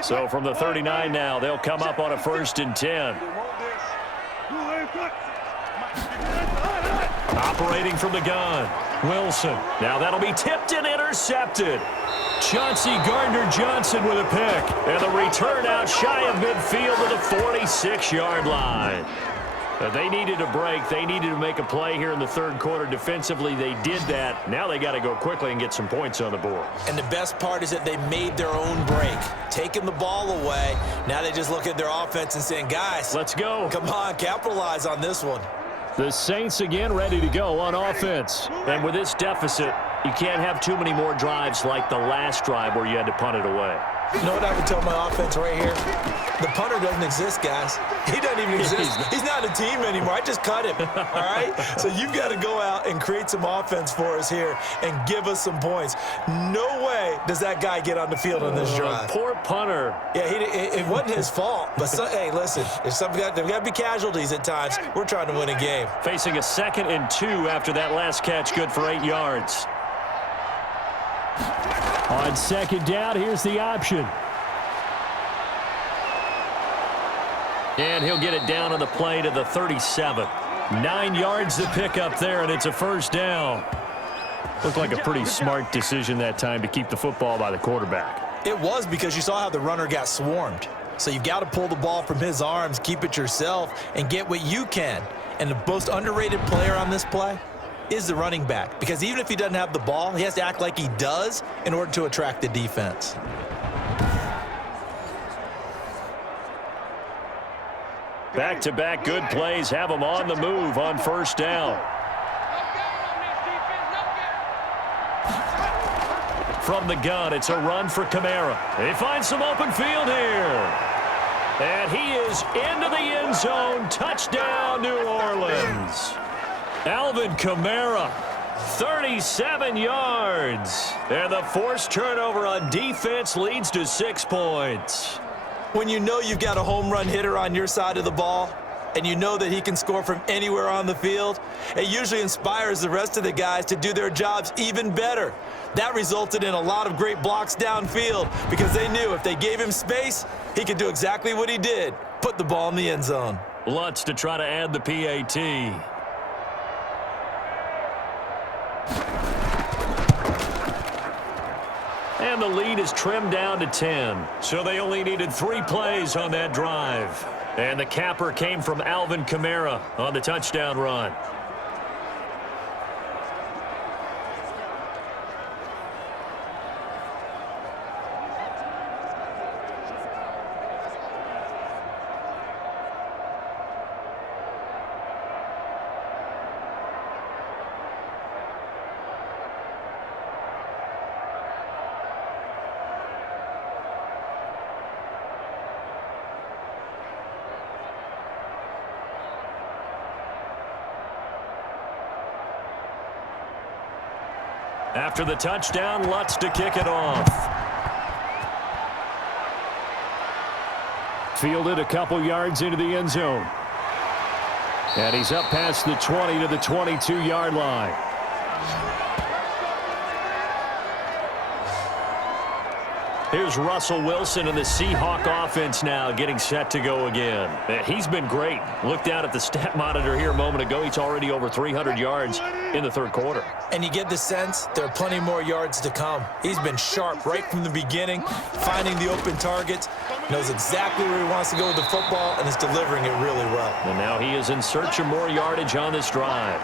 So from the 39 now, they'll come up on a 1st and 10. Operating from the gun. Wilson. Now that'll be tipped and intercepted. Chauncey Gardner-Johnson with a pick. And the return out shy of midfield to the 46-yard line. They needed a break. They needed to make a play here in the third quarter. Defensively, they did that. Now they got to go quickly and get some points on the board. And the best part is that they made their own break, taking the ball away. Now they just look at their offense and saying, guys, let's go. Come on, capitalize on this one. The Saints again ready to go on offense. And with this deficit, you can't have too many more drives like the last drive where you had to punt it away. You know what I would tell my offense right here? The punter doesn't exist, guys. He doesn't even exist. He's not a team anymore. I just cut him, all right? So you've got to go out and create some offense for us here and give us some points. No way does that guy get on the field on this drive. Poor punter. Yeah, it wasn't his fault. But, hey, listen, there's got to be casualties at times. We're trying to win a game. Facing a 2nd and 2 after that last catch, good for 8 yards. On 2nd down, here's the option. And he'll get it down on the play to the 37. 9 yards to pick up there, and it's a 1st down. Looked like a pretty smart decision that time to keep the football by the quarterback. It was, because you saw how the runner got swarmed. So you've got to pull the ball from his arms, keep it yourself, and get what you can. And the most underrated player on this play is the running back, because even if he doesn't have the ball, he has to act like he does in order to attract the defense. Back-to-back good plays have him on the move on 1st down. From the gun, it's a run for Kamara. He finds some open field here. And he is into the end zone. Touchdown, New Orleans. Alvin Kamara, 37 yards. And the forced turnover on defense leads to 6 points. When you know you've got a home run hitter on your side of the ball, and you know that he can score from anywhere on the field, it usually inspires the rest of the guys to do their jobs even better. That resulted in a lot of great blocks downfield, because they knew if they gave him space, he could do exactly what he did, put the ball in the end zone. Lutz to try to add the PAT. And the lead is trimmed down to 10. So they only needed 3 plays on that drive. And the capper came from Alvin Kamara on the touchdown run. After the touchdown, Lutz to kick it off. Fielded a couple yards into the end zone. And he's up past the 20 to the 22-yard line. Here's Russell Wilson and the Seahawk offense now getting set to go again. He's been great. Look down at the stat monitor here a moment ago. He's already over 300 yards in the third quarter. And you get the sense there are plenty more yards to come. He's been sharp right from the beginning, finding the open targets, knows exactly where he wants to go with the football, and is delivering it really well. And now he is in search of more yardage on this drive.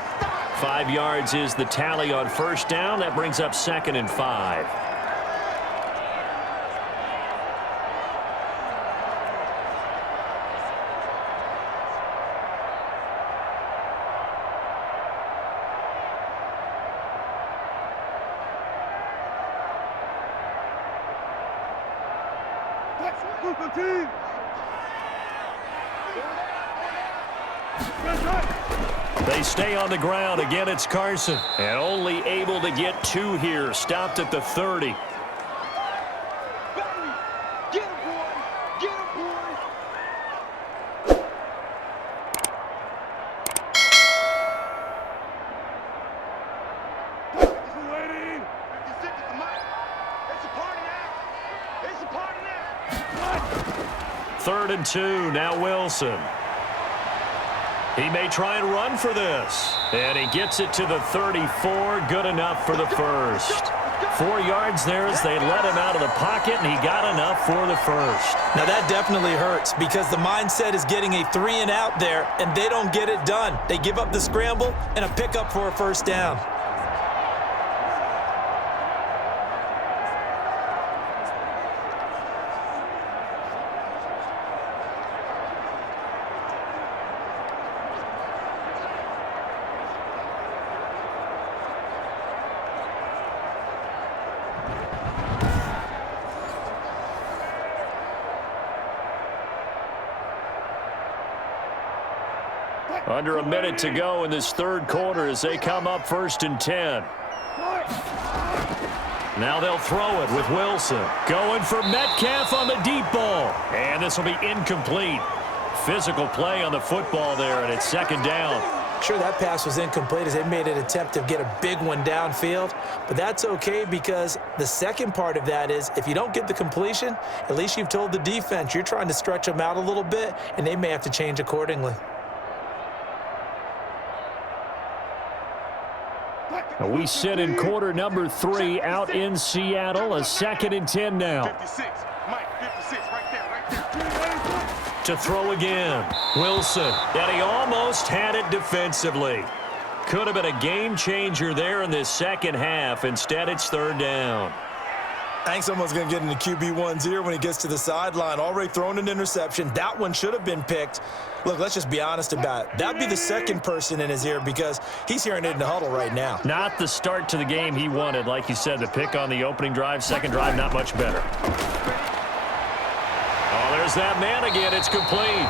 5 yards is the tally on 1st down. That brings up 2nd and 5. They stay on the ground. Again, it's Carson. And only able to get 2 here. Stopped at the 30. Third and 2, now Wilson. He may try and run for this. And he gets it to the 34. Good enough for the first. 4 yards there as they let him out of the pocket, and he got enough for the first. Now that definitely hurts because the mindset is getting a 3 and out there, and they don't get it done. They give up the scramble and a pickup for a first down. Under a minute to go in this third quarter as they come up 1st and 10. Now they'll throw it with Wilson. Going for Metcalf on the deep ball. And this will be incomplete. Physical play on the football there, and it's 2nd down. Sure, that pass was incomplete as they made an attempt to get a big one downfield. But that's okay because the second part of that is if you don't get the completion, at least you've told the defense you're trying to stretch them out a little bit, and they may have to change accordingly. We sit in quarter number 3 out in Seattle. A 2nd and 10 now. 56, Mike, 56, right there. To throw again. Wilson. And he almost had it defensively. Could have been a game changer there in this second half. Instead, it's 3rd down. I think someone's going to get into QB1's ear when he gets to the sideline. Already thrown an interception. That one should have been picked. Look, let's just be honest about it. That'd be the second person in his ear because he's hearing it in the huddle right now. Not the start to the game he wanted. Like you said, the pick on the opening drive, second drive, not much better. Oh, there's that man again. It's complete.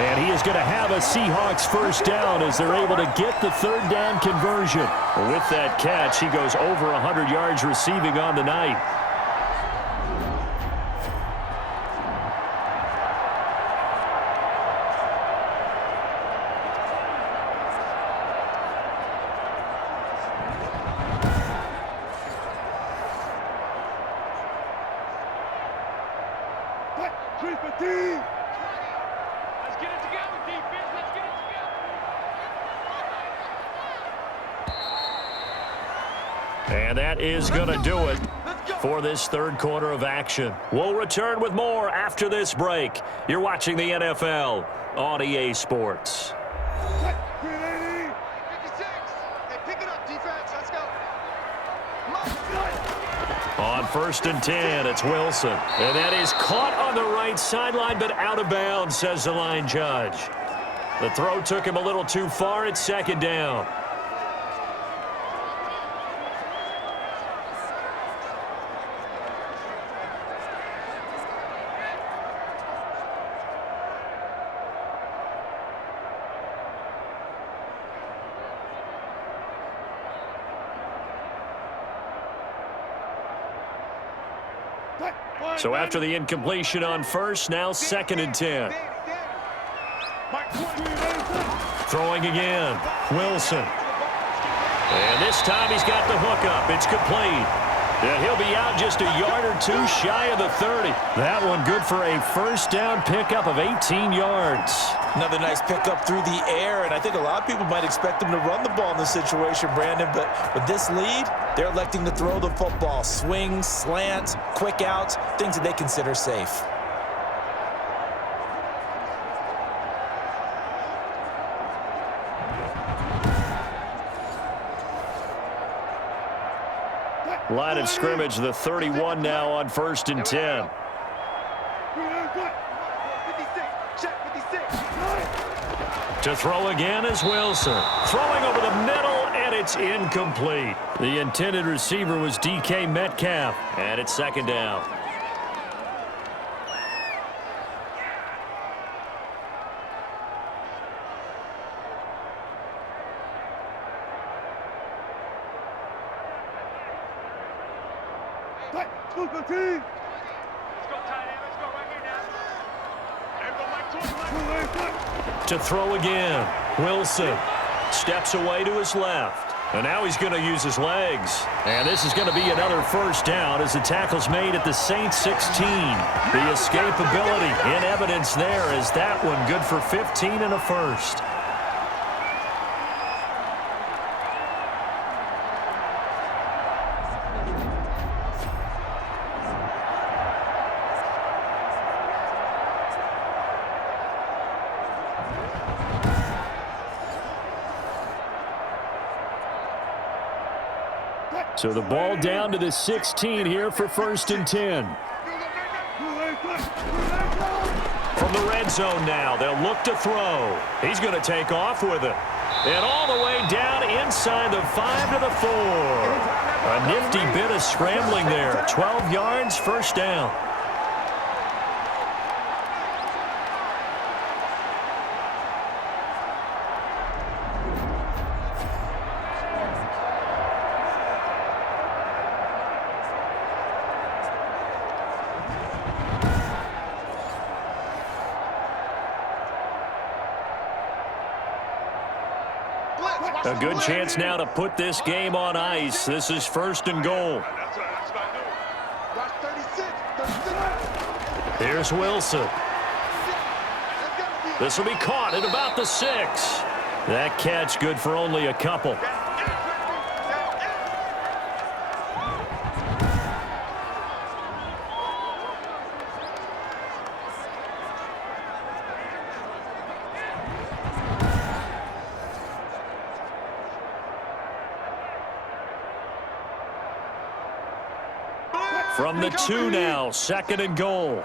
And he is going to have a Seahawks first down as they're able to get the 3rd down conversion. With that catch, he goes over 100 yards receiving on the night. And that is going to do it for this third quarter of action. We'll return with more after this break. You're watching the NFL on EA Sports. On 1st and 10, it's Wilson. And that is caught on the right sideline, but out of bounds, says the line judge. The throw took him a little too far. It's 2nd down. So after the incompletion on first, now 2nd and 10. Throwing again. Wilson. And this time he's got the hookup. It's complete. And he'll be out just a yard or two shy of the 30. That one good for a first down pickup of 18 yards. Another nice pickup through the air, and I think a lot of people might expect them to run the ball in this situation, Brandon, but with this lead, they're electing to throw the football. Swings, slants, quick outs, things that they consider safe. Line of scrimmage, the 31 now on 1st and 10. To throw again is Wilson. Throwing over the middle, and it's incomplete. The intended receiver was DK Metcalf, and it's 2nd down. To throw again, Wilson steps away to his left. And now he's going to use his legs. And this is going to be another first down as the tackle's made at the Saints 16. The escapability in evidence there is that one good for 15 and a first. So the ball down to the 16 here for 1st and 10. From the red zone now, they'll look to throw. He's going to take off with it. And all the way down inside the 5 to the 4. A nifty bit of scrambling there. 12 yards, 1st down. A good chance now to put this game on ice. This is 1st and goal. Here's Wilson. This will be caught at about the 6. That catch good for only a couple. From the 2 now, 2nd and goal.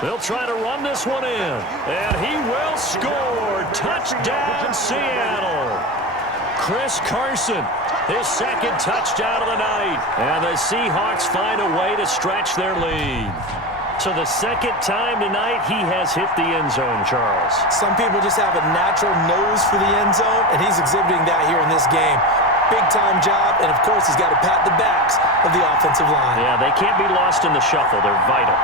They'll try to run this one in, and he will score. Touchdown, Seattle. Chris Carson, his 2nd touchdown of the night. And the Seahawks find a way to stretch their lead. So the 2nd time tonight he has hit the end zone, Charles. Some people just have a natural nose for the end zone, and he's exhibiting that here in this game. Big-time job, and of course he's got to pat the backs of the offensive line. Yeah, they can't be lost in the shuffle. They're vital.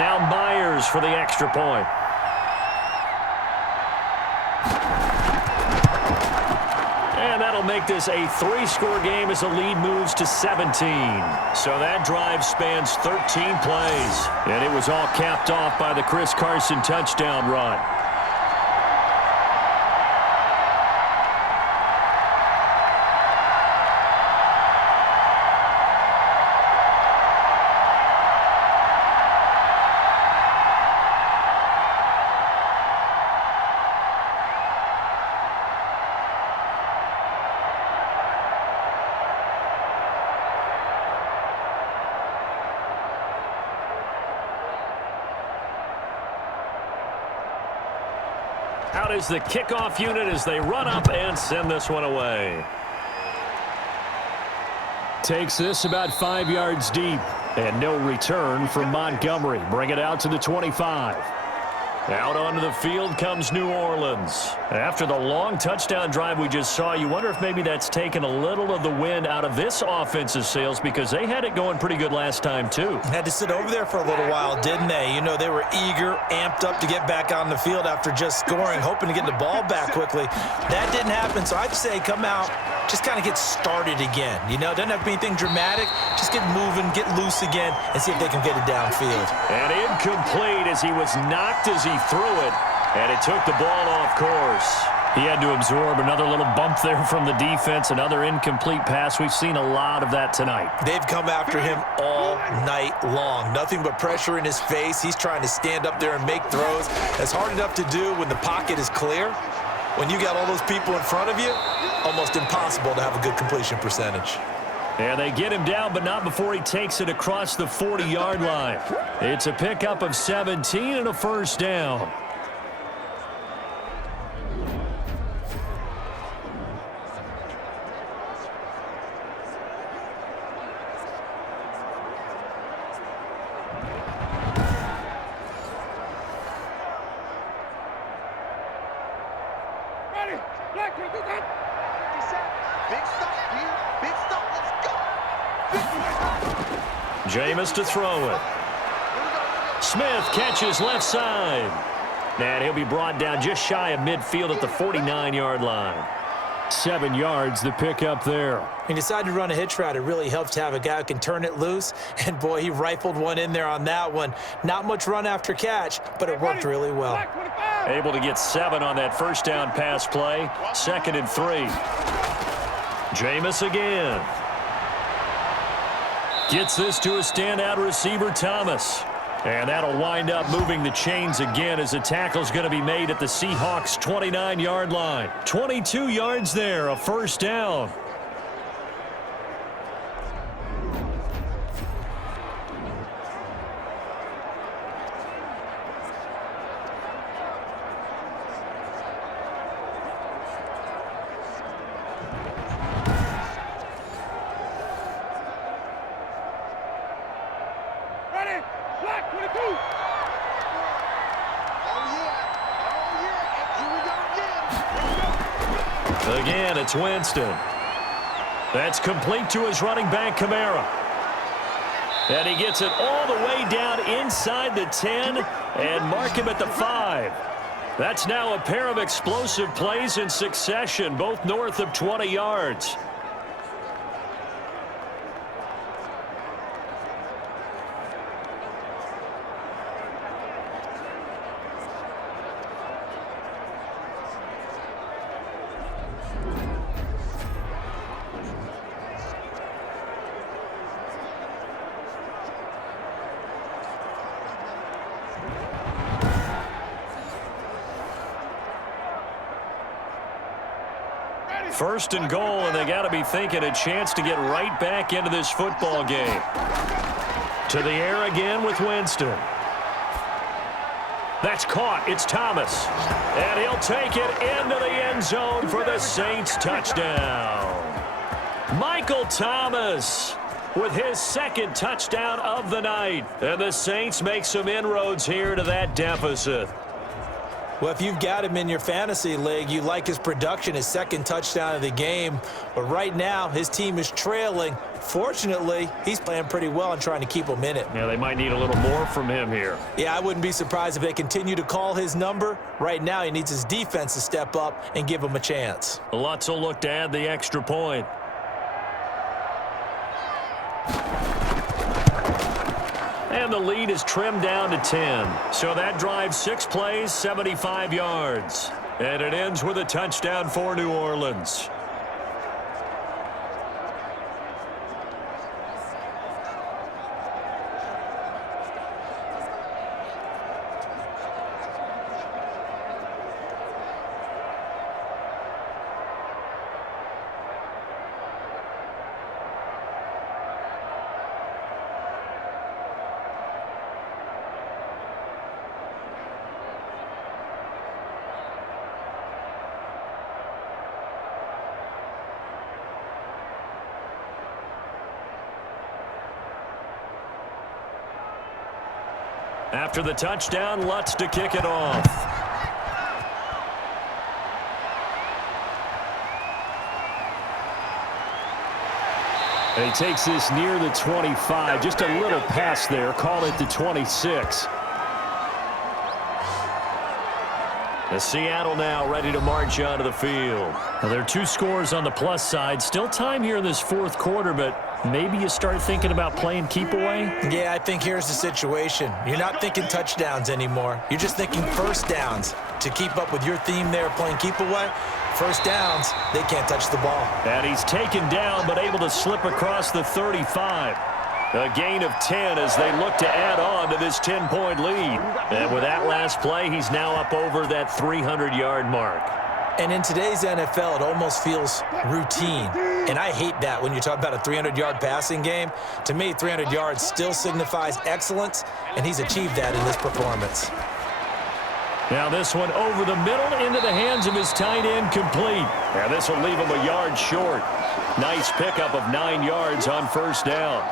Now Myers for the extra point. And that'll make this a 3-score game as the lead moves to 17. So that drive spans 13 plays. And it was all capped off by the Chris Carson touchdown run. Out is the kickoff unit as they run up and send this one away. Takes this about 5 yards deep. And no return from Montgomery. Bring it out to the 25. Out onto the field comes New Orleans. After the long touchdown drive we just saw, you wonder if maybe that's taken a little of the wind out of this offensive sails because they had it going pretty good last time too. Had to sit over there for a little while, didn't they? You know, they were eager, amped up to get back on the field after just scoring, hoping to get the ball back quickly. That didn't happen, so I'd say come out, just kind of get started again. You know, it doesn't have to be anything dramatic. Just get moving, get loose again, and see if they can get it downfield. And incomplete as he was knocked as he threw it, and it took the ball off course. He had to absorb another little bump there from the defense, another incomplete pass. We've seen a lot of that tonight. They've come after him all night long. Nothing but pressure in his face. He's trying to stand up there and make throws. That's hard enough to do when the pocket is clear. When you got all those people in front of you, almost impossible to have a good completion percentage. And they get him down, but not before he takes it across the 40-yard line. It's a pickup of 17 and a 1st down. Ready? Black, can you do that? Jameis to throw it. Smith catches left side. And he'll be brought down just shy of midfield at the 49-yard line. 7 yards, the pickup there. He decided to run a hitch route. It really helps to have a guy who can turn it loose. And, boy, he rifled one in there on that one. Not much run after catch, but it worked really well. Able to get 7 on that 1st down pass play. 2nd and 3. Jameis again. Gets this to a standout receiver, Thomas. And that'll wind up moving the chains again as the tackle's going to be made at the Seahawks' 29-yard line. 22 yards there, a first down. Again, it's Winston. That's complete to his running back, Kamara. And he gets it all the way down inside the 10 and mark him at the 5. That's now a pair of explosive plays in succession, both north of 20 yards. First and goal, and they got to be thinking a chance to get right back into this football game. To the air again with Winston. That's caught. It's Thomas. And he'll take it into the end zone for the Saints touchdown. Michael Thomas with his second touchdown of the night. And the Saints make some inroads here to that deficit. Well, if you've got him in your fantasy league, you like his production, his second touchdown of the game. But right now, his team is trailing. Fortunately, he's playing pretty well and trying to keep them in it. Yeah, they might need a little more from him here. Yeah, I wouldn't be surprised if they continue to call his number. Right now, he needs his defense to step up and give him a chance. Lutz will look to add the extra point. And the lead is trimmed down to 10. So that drives 6 plays, 75 yards. And it ends with a touchdown for New Orleans. After the touchdown, Lutz to kick it off. And he takes this near the 25. Just a little pass there. Call it the 26. And Seattle now ready to march onto the field. Well, there are 2 scores on the plus side. Still time here in this fourth quarter, but maybe you start thinking about playing keep away? Yeah, I think here's the situation. You're not thinking touchdowns anymore. You're just thinking first downs. To keep up with your theme there, playing keep away, first downs, they can't touch the ball. And he's taken down, but able to slip across the 35. A gain of 10 as they look to add on to this 10-point lead. And with that last play, he's now up over that 300-yard mark. And in today's NFL, it almost feels routine. And I hate that when you talk about a 300-yard passing game. To me, 300 yards still signifies excellence, and he's achieved that in this performance. Now this one over the middle into the hands of his tight end, complete. Now this will leave him a yard short. Nice pickup of 9 yards on first down.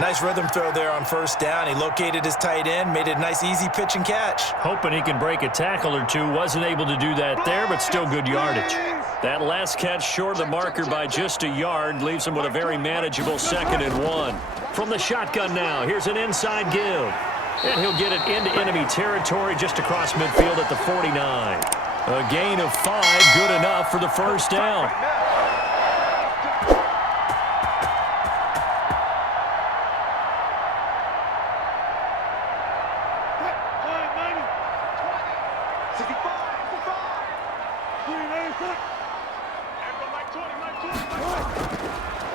Nice rhythm throw there on first down. He located his tight end, made it a nice easy pitch and catch. Hoping he can break a tackle or two. Wasn't able to do that there, but still good yardage. That last catch short of the marker by just a yard leaves him with a very manageable 2nd and 1. From the shotgun now, here's an inside give. And he'll get it into enemy territory just across midfield at the 49. A gain of 5, good enough for the first down.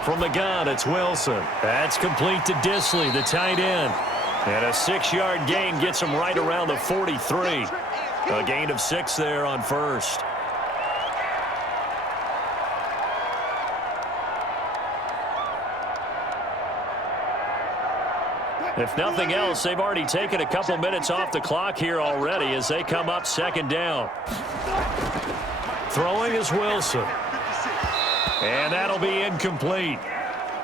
From the gun, it's Wilson. That's complete to Disley, the tight end. And a 6-yard gain gets him right around the 43. A gain of 6 there on first. If nothing else, they've already taken a couple minutes off the clock here already as they come up second down. Throwing is Wilson. And that'll be incomplete.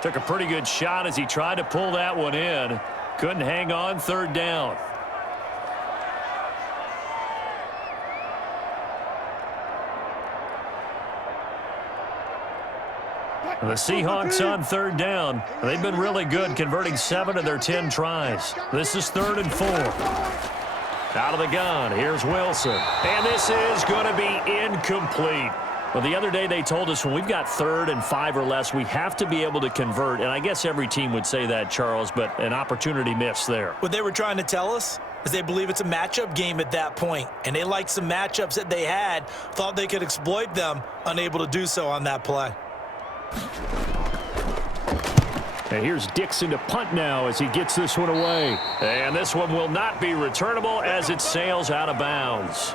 Took a pretty good shot as he tried to pull that one in. Couldn't hang on, third down. The Seahawks on third down. They've been really good, converting 7 of their 10 tries. This is 3rd and 4. Out of the gun, here's Wilson. And this is going to be incomplete. Well, the other day they told us when we've got 3rd and 5 or less, we have to be able to convert. And I guess every team would say that, Charles, but an opportunity missed there. What they were trying to tell us is they believe it's a matchup game at that point. And they liked some matchups that they had, thought they could exploit them, unable to do so on that play. And here's Dixon to punt now as he gets this one away. And this one will not be returnable as it sails out of bounds.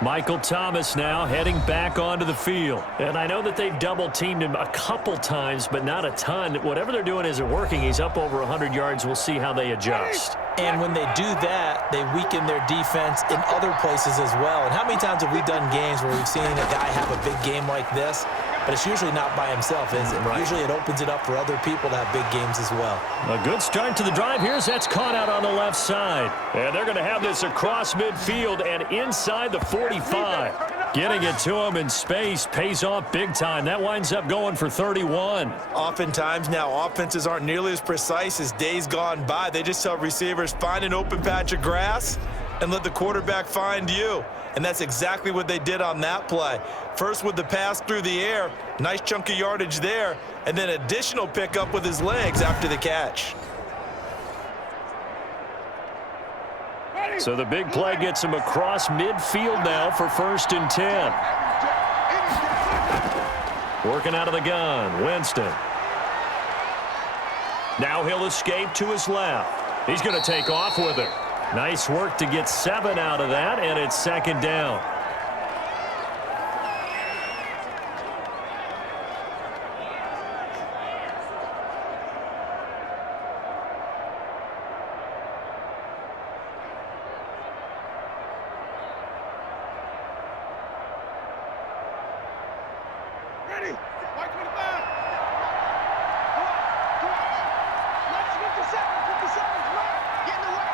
Michael Thomas now heading back onto the field. And I know that they've double-teamed him a couple times, but not a ton. Whatever they're doing isn't working. He's up over 100 yards. We'll see how they adjust. And when they do that, they weaken their defense in other places as well. And how many times have we done games where we've seen a guy have a big game like this? But it's usually not by himself, is it? Right. Usually it opens it up for other people to have big games as well. A good start to the drive. Here's that's caught out on the left side. And they're going to have this across midfield and inside the 45. Getting it to him in space pays off big time. That winds up going for 31. Oftentimes now offenses aren't nearly as precise as days gone by. They just tell receivers, find an open patch of grass and let the quarterback find you. And that's exactly what they did on that play. First with the pass through the air, nice chunk of yardage there, and then additional pickup with his legs after the catch. So the big play gets him across midfield now for 1st and 10. Working out of the gun, Winston. Now he'll escape to his left. He's going to take off with it. Nice work to get 7 out of that, and it's 2nd down. Ready? White 25. Let's 57. Come on. Get in the weight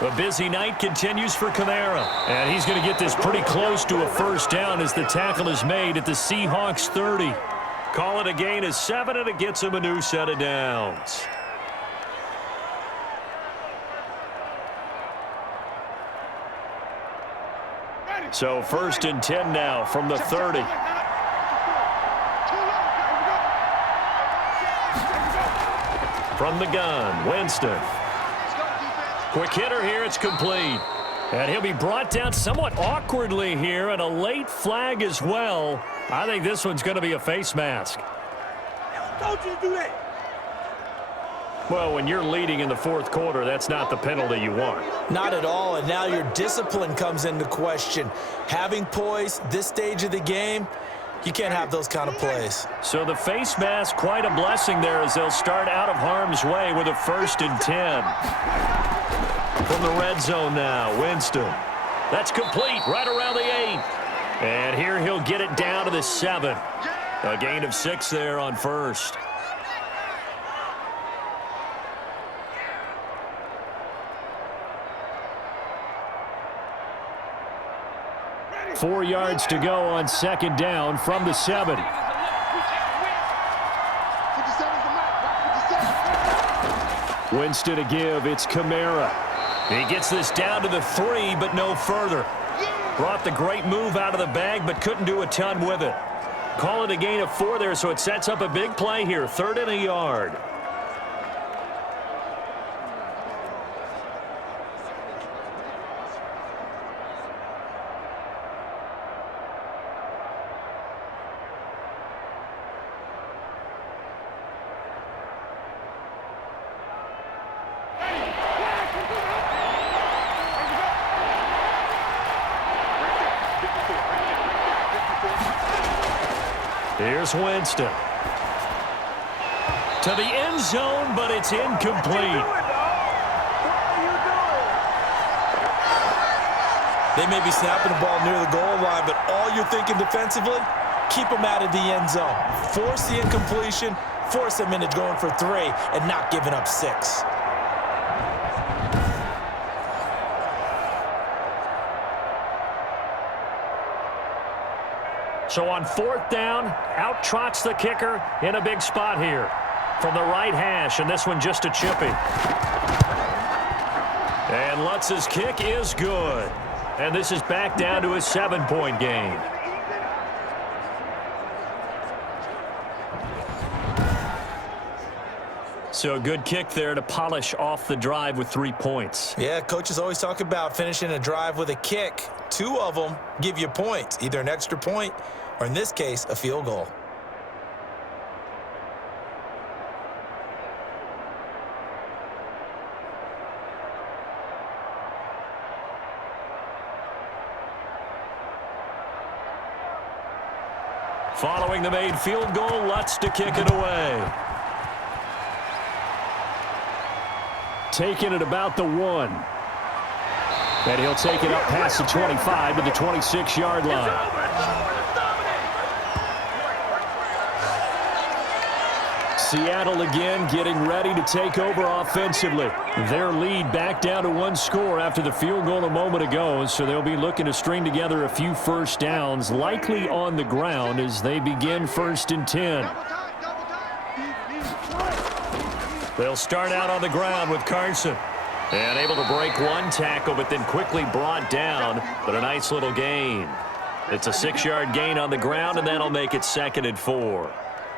room. A busy night continues for Kamara. And he's going to get this pretty close to a 1st down as the tackle is made at the Seahawks 30. Call it a gain of 7, and it gets him a new set of downs. So 1st and 10 now from the 30. From the gun, Winston. Quick hitter here, it's complete. And he'll be brought down somewhat awkwardly here, and a late flag as well. I think this one's going to be a face mask. Told you to do that. Well, when you're leading in the 4th quarter, that's not the penalty you want. Not at all, and now your discipline comes into question. Having poise this stage of the game, you can't have those kind of plays. So the face mask, quite a blessing there as they'll start out of harm's way with a 1st and 10. From the red zone now, Winston. That's complete right around the 8. And here he'll get it down to the 7. A gain of 6 there on 1st. Ready? 4 yards to go on 2nd down from the 7. 57's the mark. 57. Winston to give, it's Kamara. He gets this down to the 3, but no further. Brought the great move out of the bag, but couldn't do a ton with it. Call it a gain of 4 there, so it sets up a big play here. 3rd and a yard. Here's Winston. To the end zone, but it's incomplete. They may be snapping the ball near the goal line, but all you're thinking defensively, keep them out of the end zone. Force the incompletion, force them into going for 3, and not giving up 6. So on 4th down, out trots the kicker in a big spot here. From the right hash, and this one just a chippy. And Lutz's kick is good. And this is back down to a 7-point game. So a good kick there to polish off the drive with 3 points. Yeah, coaches always talk about finishing a drive with a kick. 2 of them give you points, either an extra point or, in this case, a field goal. Following the made field goal, Lutz to kick it away. Taking it about the 1. And he'll take it up past the 25 to the 26-yard line. Seattle again getting ready to take over offensively. Their lead back down to 1 score after the field goal a moment ago, so they'll be looking to string together a few first downs, likely on the ground as they begin 1st and 10. They'll start out on the ground with Carson. And able to break 1 tackle, but then quickly brought down, but a nice little gain. It's a 6-yard gain on the ground, and that'll make it 2nd and 4.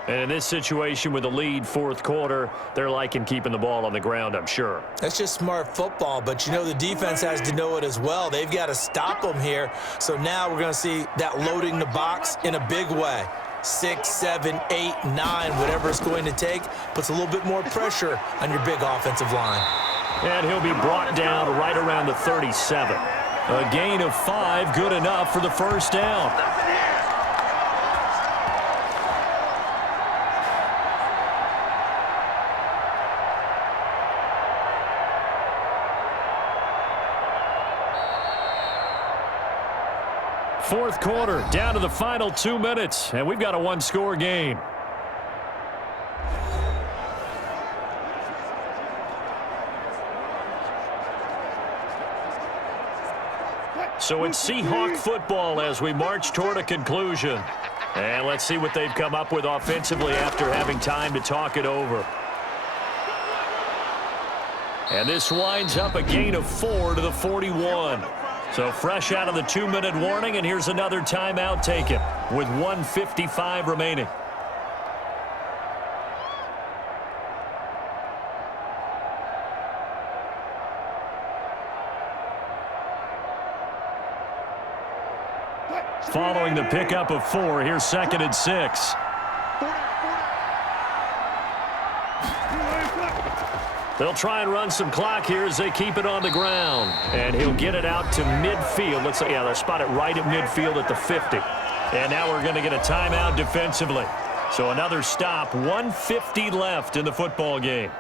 And in this situation with a lead 4th quarter, they're liking keeping the ball on the ground, I'm sure. That's just smart football, but you know the defense has to know it as well. They've got to stop them here. So now we're going to see that loading the box in a big way. 6, 7, 8, 9, whatever it's going to take, puts a little bit more pressure on your big offensive line. And he'll be brought down right around the 37. A gain of 5, good enough for the first down. Fourth quarter, down to the final 2 minutes, and we've got a 1-score game. So it's Seahawk football as we march toward a conclusion. And let's see what they've come up with offensively after having time to talk it over. And this winds up a gain of 4 to the 41. So fresh out of the 2-minute warning, and here's another timeout taken with 1:55 remaining. Following the pickup of 4, here's 2nd and 6. They'll try and run some clock here as they keep it on the ground. And he'll get it out to midfield. Let's say, yeah, they'll spot it right at midfield at the 50. And now we're going to get a timeout defensively. So another stop, 1:50 left in the football game.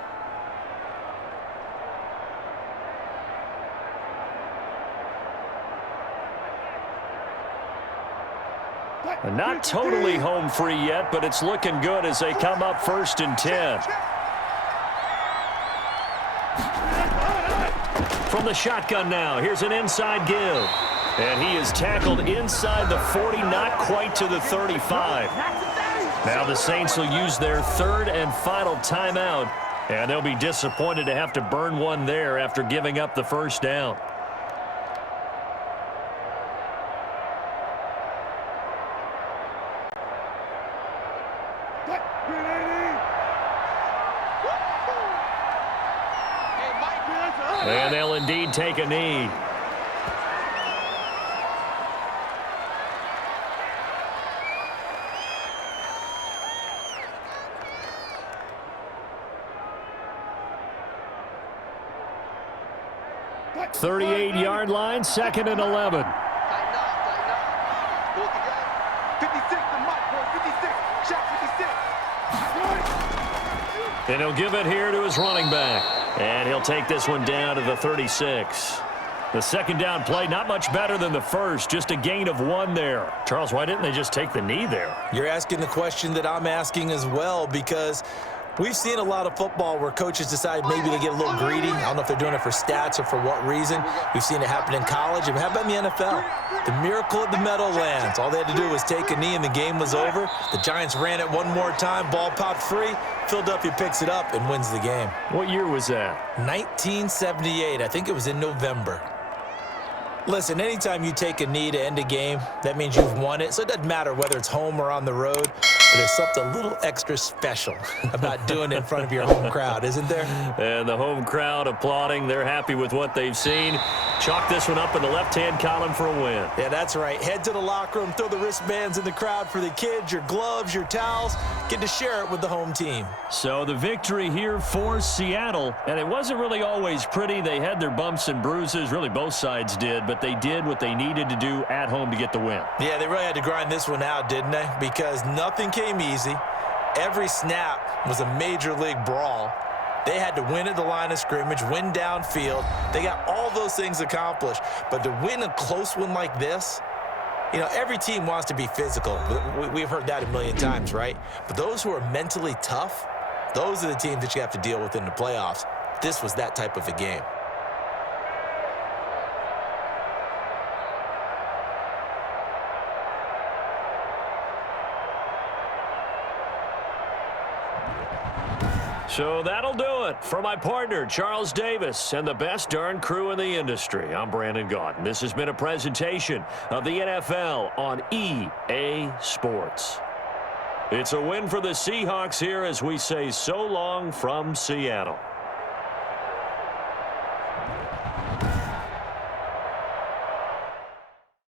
Not totally home free yet, but it's looking good as they come up 1st and 10. From the shotgun now, here's an inside give. And he is tackled inside the 40, not quite to the 35. Now the Saints will use their 3rd and final timeout, and they'll be disappointed to have to burn one there after giving up the first down. And they'll indeed take a knee. The 38-yard line, 2nd and 11. Tighten up, tighten up. Pull it together. 56, the mic, boy, 56. And he'll give it here to his running back. And he'll take this one down to the 36. The second down play, not much better than the first, just a gain of 1 there. Charles, why didn't they just take the knee there? You're asking the question that I'm asking as well, because we've seen a lot of football where coaches decide maybe they get a little greedy. I don't know if they're doing it for stats or for what reason. We've seen it happen in college. And how about in the NFL? The miracle at the Meadowlands. All they had to do was take a knee and the game was over. The Giants ran it one more time. Ball popped free. Philadelphia picks it up and wins the game. What year was that? 1978. I think it was in November. Listen, anytime you take a knee to end a game, that means you've won it. So it doesn't matter whether it's home or on the road. But there's something a little extra special about doing it in front of your home crowd, isn't there? And the home crowd applauding. They're happy with what they've seen. Chalk this one up in the left-hand column for a win. Yeah, that's right. Head to the locker room, throw the wristbands in the crowd for the kids, your gloves, your towels. Get to share it with the home team. So the victory here for Seattle. And it wasn't really always pretty. They had their bumps and bruises. Really, both sides did. But they did what they needed to do at home to get the win. Yeah, they really had to grind this one out, didn't they? Because nothing came easy. Every snap was a major league brawl. They had to win at the line of scrimmage, win downfield. They got all those things accomplished. But to win a close one like this, you know, every team wants to be physical. We've heard that a million times, right? But those who are mentally tough, those are the teams that you have to deal with in the playoffs. This was that type of a game. So that'll do it for my partner, Charles Davis, and the best darn crew in the industry. I'm Brandon Gaudin. This has been a presentation of the NFL on EA Sports. It's a win for the Seahawks here as we say so long from Seattle.